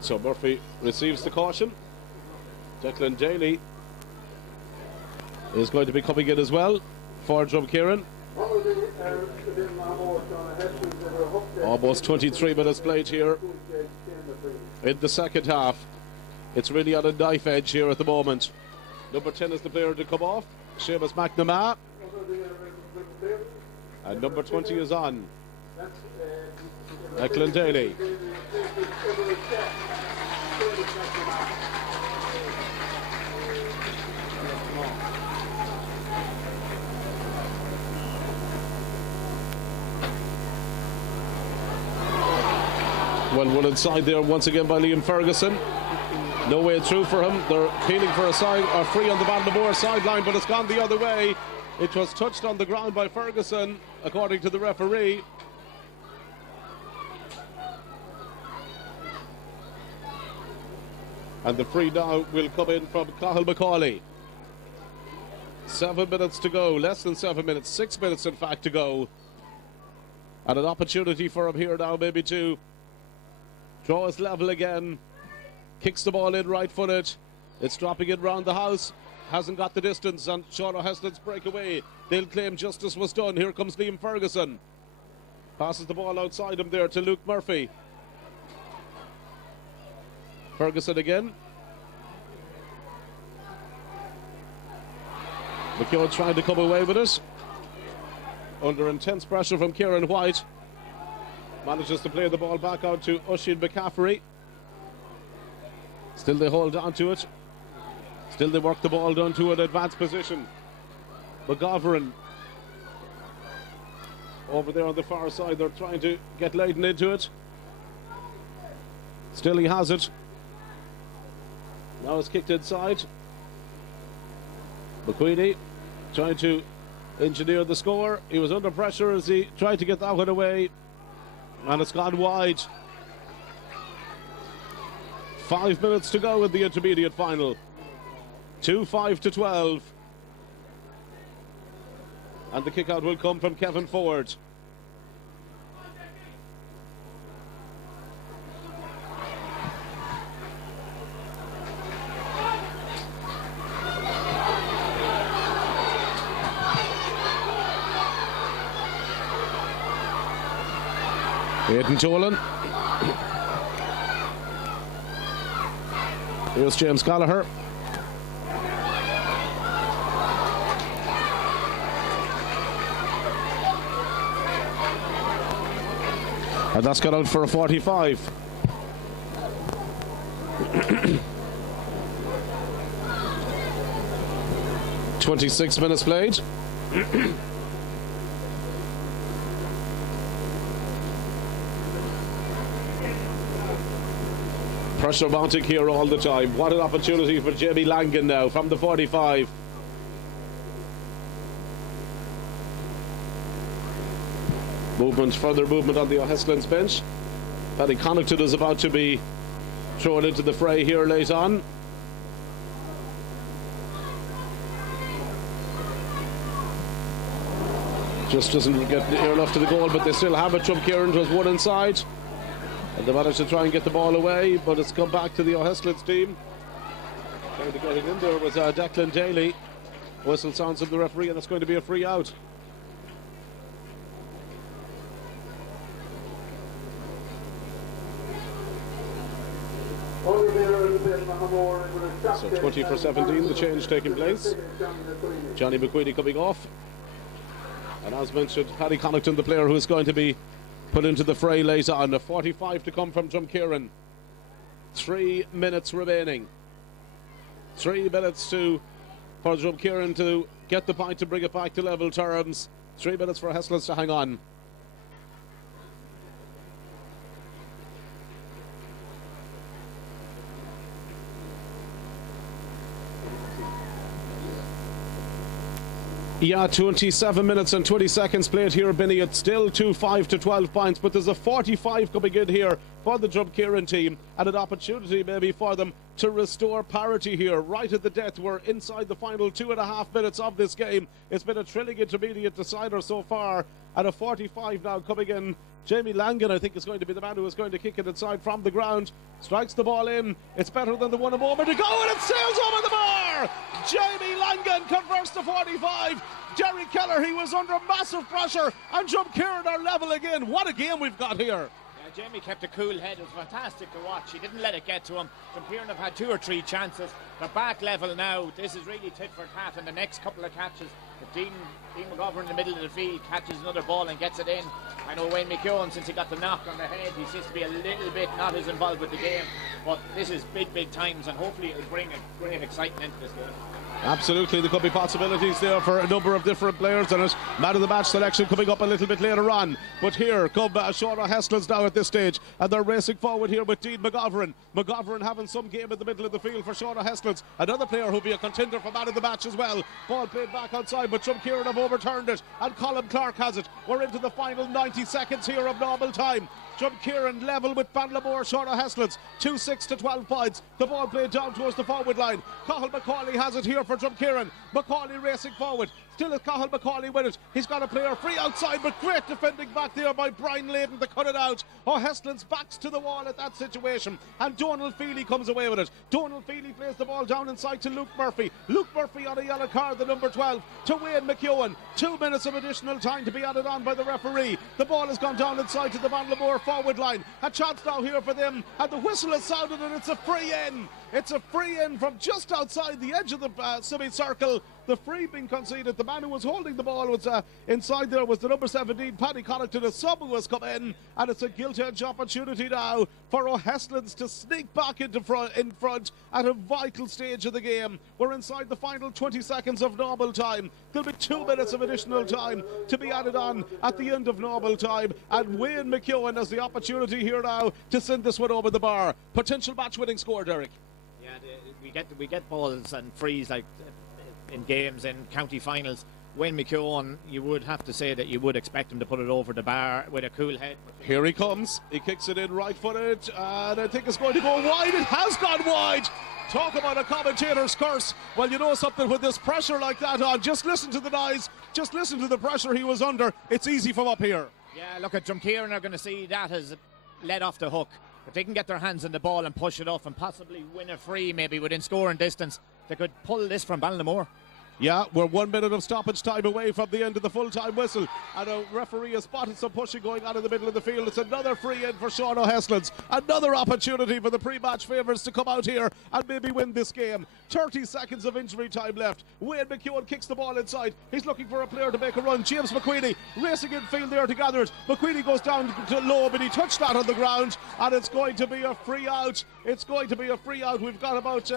So Murphy receives the caution. Declan Daly is going to be coming in as well for Drumkieran. Almost 23 minutes played here in the second half. It's really on a knife edge here at the moment. Number 10 is the player to come off, Seamus McNamara. And number 20 is on. Declan Daly. Well, one inside there once again by Liam Ferguson. No way through for him. They're appealing for a side or free on the Bandamore sideline, but it's gone the other way. It was touched on the ground by Ferguson, according to the referee. And the free now will come in from Cathal Macaulay. 7 minutes to go, less than 7 minutes, 6 minutes in fact to go. And an opportunity for him here now, maybe to draw us level again. Kicks the ball in right-footed. It's dropping it round the house. Hasn't got the distance, and Sean O'Heslin's breakaway. They'll claim justice was done. Here comes Liam Ferguson. Passes the ball outside him there to Luke Murphy. Ferguson again. McKeown trying to come away with it. Under intense pressure from Kieran White. Manages to play the ball back out to Oisin McCaffrey. Still they hold on to it. Still they work the ball down to an advanced position. McGovern over there on the far side. They're trying to get Leighton into it. Still he has it. Now it's kicked inside. McQueenie trying to engineer the score. He was under pressure as he tried to get that one away. And it's gone wide. 5 minutes to go in the intermediate final. 2-5 to 12. And the kick out will come from Kevin Ford. Aidan Tolan. Here's James Gallagher. And that's got out for a 45. "26 minutes played." Pressure mounting here all the time. What an opportunity for Jamie Langan now from the 45. Further movement on the O'Heslin's bench. Paddy Connaughton is about to be thrown into the fray here late on. Just doesn't get near enough to the goal, but they still have it. Drumkieran was one inside. And they managed to try and get the ball away, but it's come back to the O'Heslin's team. Trying to get it in there was Declan Daly. Whistle sounds of the referee, and it's going to be a free out. So 20 for 17, the change taking place. Johnny McQueenie coming off. And as mentioned, Paddy Connaughton, the player who is going to be put into the fray later on. A 45 to come from Drumkieran. 3 minutes remaining. 3 minutes for Drumkieran to get the point to bring it back to level terms. 3 minutes for Heslins to hang on. Yeah, 27 minutes and 20 seconds played here, Benny. It's still 2-5 to 12 points, but there's a 45 coming in here for the Drumkieran team, and an opportunity maybe for them to restore parity here right at the death. We're inside the final 2.5 minutes of this game. It's been a thrilling intermediate decider so far, and a 45 now coming in. Jamie Langan, I think, is going to be the man who is going to kick it inside from the ground. Strikes the ball in. It's better than the one a moment to go, and it sails over the bar. Jamie Langan converts to 45. Jerry Keller, he was under massive pressure, and Drumkieran are level again. What a game we've got here. Yeah, Jamie kept a cool head. It was fantastic to watch. He didn't let it get to him. Drumkieran have had 2 or 3 chances. They're back level now. This is really tit for tat, and the next couple of catches Dean McGovern in the middle of the field catches another ball and gets it in. I know Wayne McKeown, since he got the knock on the head, he seems to be a little bit not as involved with the game. But this is big times, and hopefully it'll bring an excitement into this game. Absolutely, there could be possibilities there for a number of different players in it. Man of the match selection coming up a little bit later on. But here come Shauna Hestlins now at this stage, and they're racing forward here with Dean McGovern. McGovern having some game in the middle of the field for Shauna Hestlins. Another player who'll be a contender for man of the match as well. Ball played back outside, but Drumkieran have overturned it, and Colin Clark has it. We're into the final 90 seconds here of normal time. Drumkieran level with Banlamore, Shauna Hestlins, 2-6 to 12 points. The ball played down towards the forward line. Cathal McCauley has it here for Drumkieran. McCauley racing forward. Still is Cathal McCauley with it. He's got a player free outside, but great defending back there by Brian Layton to cut it out. Hestlins backs to the wall at that situation, and Donald Feely comes away with it. Donald Feely plays the ball down inside to Luke Murphy. Luke Murphy on a yellow card, the number 12, to Wayne McEwen. 2 minutes of additional time to be added on by the referee. The ball has gone down inside to the Banlamore forward line. A chance now here for them, and the whistle has sounded, and it's a free in. It's a free in from just outside the edge of the semicircle. The free being conceded. The man who was holding the ball was inside there was the number 17, Paddy Connaughton. A sub who has come in, and it's a gilt-edge opportunity now for O'Hestlins to sneak back in front at a vital stage of the game. We're inside the final 20 seconds of normal time. There'll be 2 minutes of additional time to be added on at the end of normal time, and Wayne McEwen has the opportunity here now to send this one over the bar. Potential match-winning score, Derek. Yeah, we get balls and frees like in games in county finals. Wayne McEwen, you would have to say that you would expect him to put it over the bar with a cool head. Here he comes. He kicks it in right-footed, and I think it's going to go wide. It has gone wide. Talk about a commentator's curse. Well, you know something, with this pressure like that on, just listen to the noise, just listen to the pressure he was under. It's easy from up here. Yeah, look, at Drumkieran are going to see that as let off the hook. If they can get their hands on the ball and push it off and possibly win a free maybe within scoring distance, they could pull this from Ballinamore. Yeah, we're 1 minute of stoppage time away from the end of the full-time whistle, and a referee has spotted some pushing going on in the middle of the field. It's another free in for Sean O'Hestlins. Another opportunity for the pre-match favourites to come out here and maybe win this game. 30 seconds of injury time left. Wayne McEwen kicks the ball inside. He's looking for a player to make a run. James McQueenie racing in field there to gather it. McQueenie goes down to low, but he touched that on the ground, and it's going to be a free out. It's going to be a free out. We've got about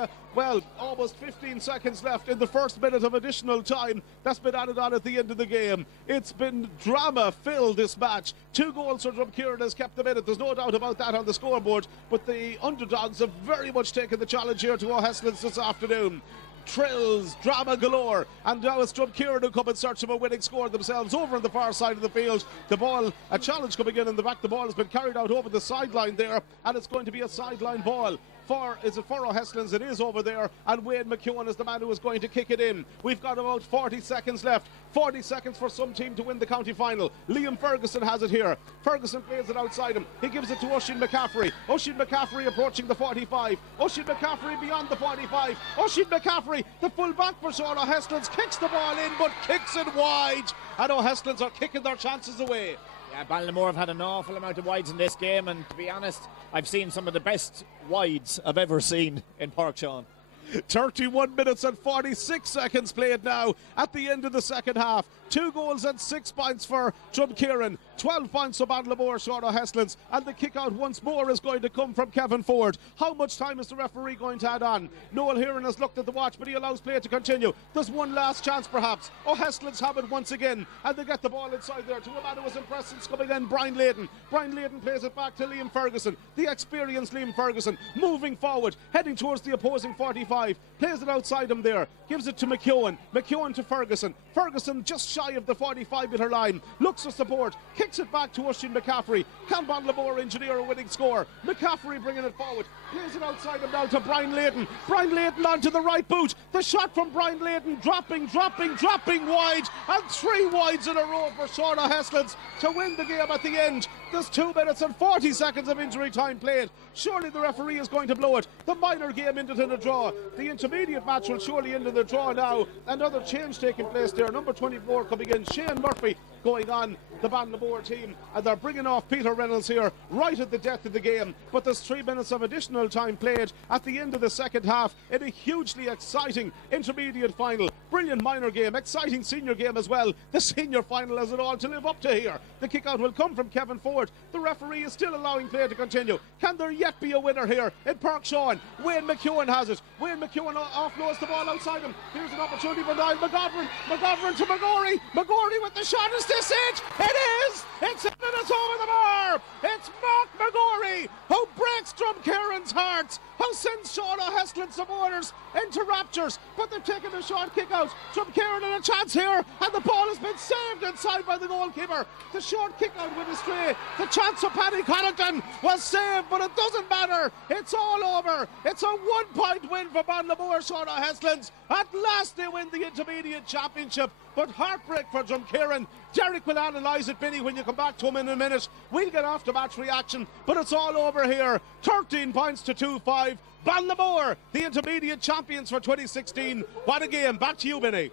almost 15 seconds left in the first minute of additional time that's been added on at the end of the game. It's been drama-filled, this match. 2 goals for Drumkieran has kept them in it. There's no doubt about that on the scoreboard, but the underdogs have very much taken the challenge here to O'Hestlins this afternoon. Trills, drama galore, and now it's Drumkieran who come in search of a winning score themselves over on the far side of the field. The ball, a challenge coming in the back. The ball has been carried out over the sideline there, and it's going to be a sideline ball. Is it for O'Hestlins? It is over there, and Wayne McEwen is the man who is going to kick it in. We've got about 40 seconds left. 40 seconds for some team to win the county final. Liam Ferguson has it here. Ferguson plays it outside him. He gives it to Oisin McCaffrey. Oisin McCaffrey approaching the 45. Oisin McCaffrey beyond the 45. Oisin McCaffrey, the full back for Sean O'Hestlins, kicks the ball in, but kicks it wide. And O'Hestlins are kicking their chances away. Yeah, Ballinamore have had an awful amount of wides in this game, and to be honest, I've seen some of the best wides I've ever seen in Park Sean. 31 minutes and 46 seconds played now at the end of the second half. 2 goals and 6 points for Drumkieran, 12 points for Ballinamore, Sean O'Hestlins, and the kick out once more is going to come from Kevin Ford. How much time is the referee going to add on? Noel Heron has looked at the watch, but he allows play to continue. There's one last chance perhaps. O'Hestlins have it once again, and they get the ball inside there to a man who was impressed since coming in, Brian Layton. Brian Layton plays it back to Liam Ferguson, the experienced Liam Ferguson, moving forward, heading towards the opposing 45, plays it outside him there, gives it to McEwen to Ferguson. Ferguson just shy of the 45-metre line, looks for support, kicks it back to Oisin McCaffrey. Can Ballinamore engineer a winning score? McCaffrey bringing it forward, plays it outside him now to Brian Layton. Brian Layton onto the right boot. The shot from Brian Layton, dropping wide, and 3 wides in a row for Sean O'Hestlins to win the game at the end. There's 2 minutes and 40 seconds of injury time played. Surely the referee is going to blow it. The minor game ended in a draw. The intermediate match will surely end in the draw now. Another change taking place there. Number 24 coming in, Shane Murphy going on the Ballinamore team, and they're bringing off Peter Reynolds here right at the death of the game. But there's 3 minutes of additional time played at the end of the second half in a hugely exciting intermediate final. Brilliant minor game, exciting senior game as well. The senior final has it all to live up to here. The kick out will come from Kevin Ford. The referee is still allowing play to continue. Can there yet be a winner here in Park Sean? Wayne McEwen has it. Wayne McEwen offloads the ball outside him. Here's an opportunity for Niall McGovern. McGovern to McGorry. McGorry with the shot. Is this it? It is! It's in and it's over the bar! It's Mark McGorry who breaks Drumcairn's hearts, who sends Sean O'Hestlin supporters into raptures, but they've taken a short kick out. Drumcairin in a chance here, and the ball has been saved inside by the goalkeeper. The short kick out went astray. The chance of Paddy Connaughton was saved, but it doesn't matter. It's all over. It's a 1-point win for Banlamoor Sean O'Hestlins. At last they win the intermediate championship, but heartbreak for Drumcairin. Derek will analyse it, Vinny, when you come back to him in a minute. We'll get after match reaction, but it's all over here. 13 points to 2-5. Banlamoor, the intermediate champions for 2016. What a game. Back to you, Vinny.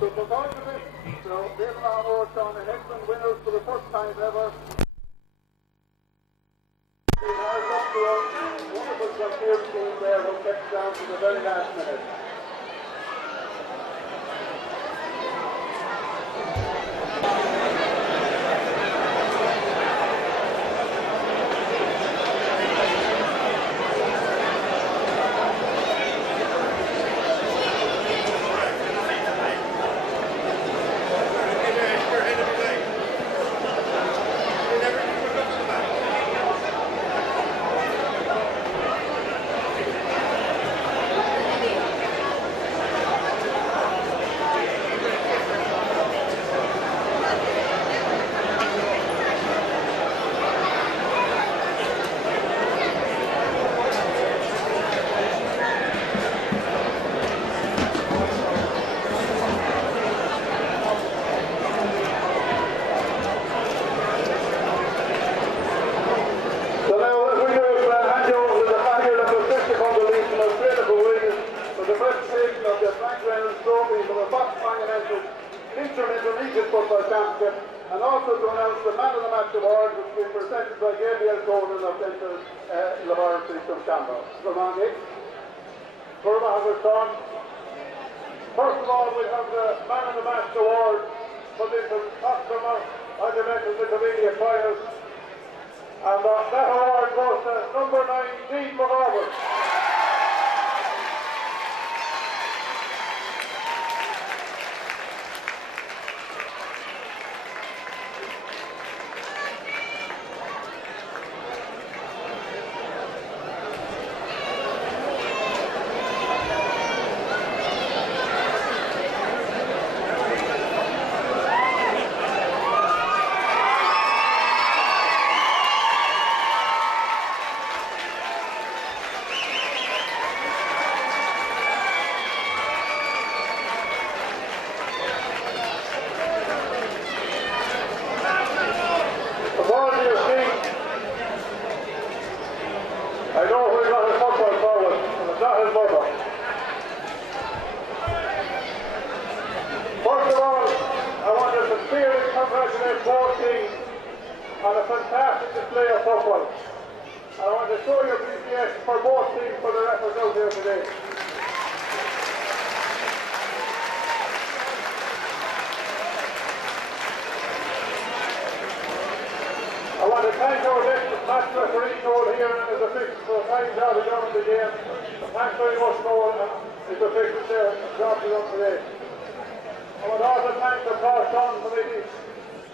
So for both of us, Banlamoor Sean O'Hestlin winners for the first time ever. Wonderful Drumcairin team there who kept down to the very last minute. And also to announce the Man of the Match Award, which will be presented by Gabriel Gordon of Dental Laboratories from Shamrock. First of all, we have the Man of the Match Award for the customer as you mentioned the intermediate finals. And that award goes to number 9, Dean McGovern. I know who got his football forward, and it's not his mother. First of all, I want to sincerely congratulate both teams on a fantastic display of football. And I want to show your appreciation for both teams for their efforts out here today. I want to thank our match referee Noel here and his officials for the fine job he done in the game. Thanks very much Noel and his officials there for the job they done today. I want to also thank the Park Sean committee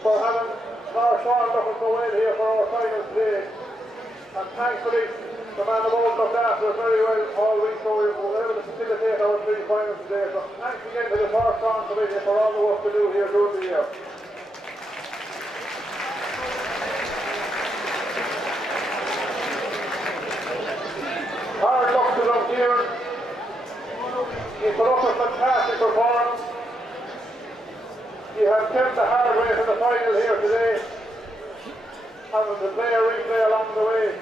for having Park Sean looking so well here for our final today. And thankfully the man of all looked after us very well all week, so we were able to facilitate our 3 finals today. So thanks again to the Park Sean committee for all the work to do here during the year. Hard luck to them here. He put up a fantastic performance. He has kept the hard way to the final here today. Having to play a replay along the way.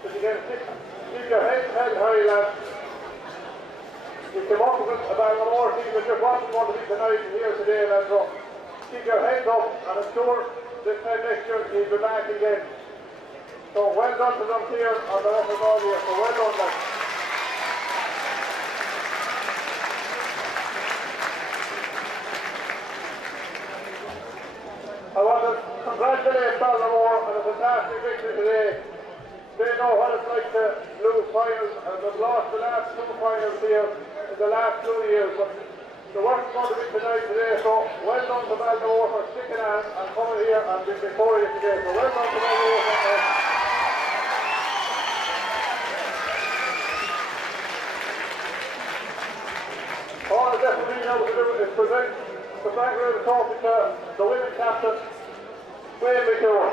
But you can keep your head held high, lads. You came up with a Banlamoor team that just wasn't going to be tonight here today, lads. So keep your heads up and I'm sure this time next year he'll be back again. So well done to them here on the rest of all year. So well done, guys. I want to congratulate Ballinamore on a fantastic victory today. They know what it's like to lose finals, and they've lost the last 2 finals here in the last 2 years. But the work's going to be tonight today, so well done to Ballinamore for sticking on and coming here and being victorious today. So well done to Ballinamore for that. All the referee now to do is present the Frank River Trophy to the women's captain, Wayne McEwen.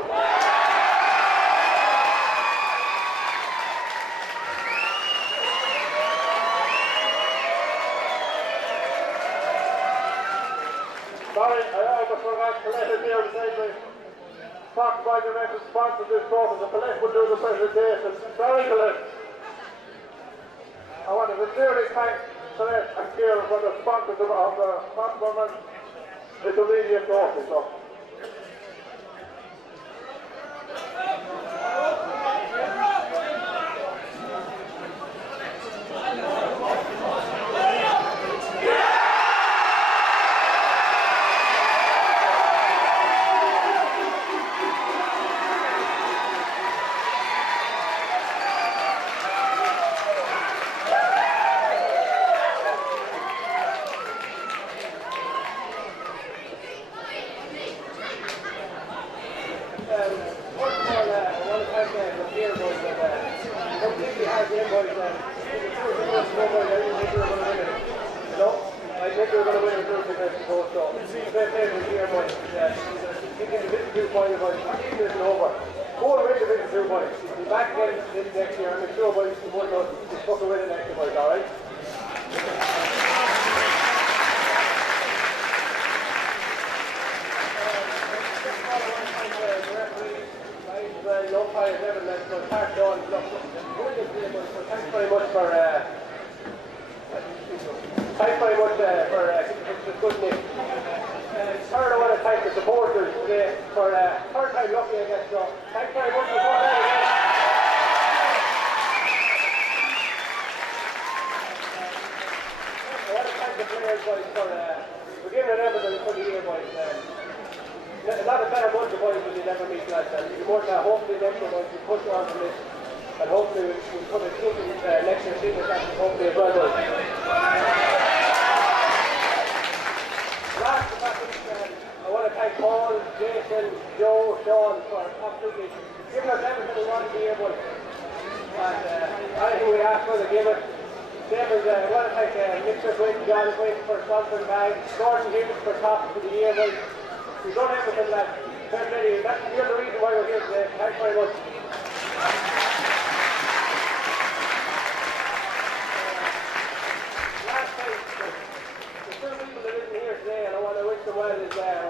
Sorry, I almost forgot Colette here beside me. Talk about your mental sponsor this trophy, so Colette will do the presentation. Sorry, Colette. I want to sincerely thank Colette and Kieran for the sponsors of the Foxborough Little Media Trophy. So.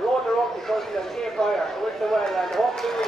Rhoda Rocky, and Jay Pryor. I wish them well, and hopefully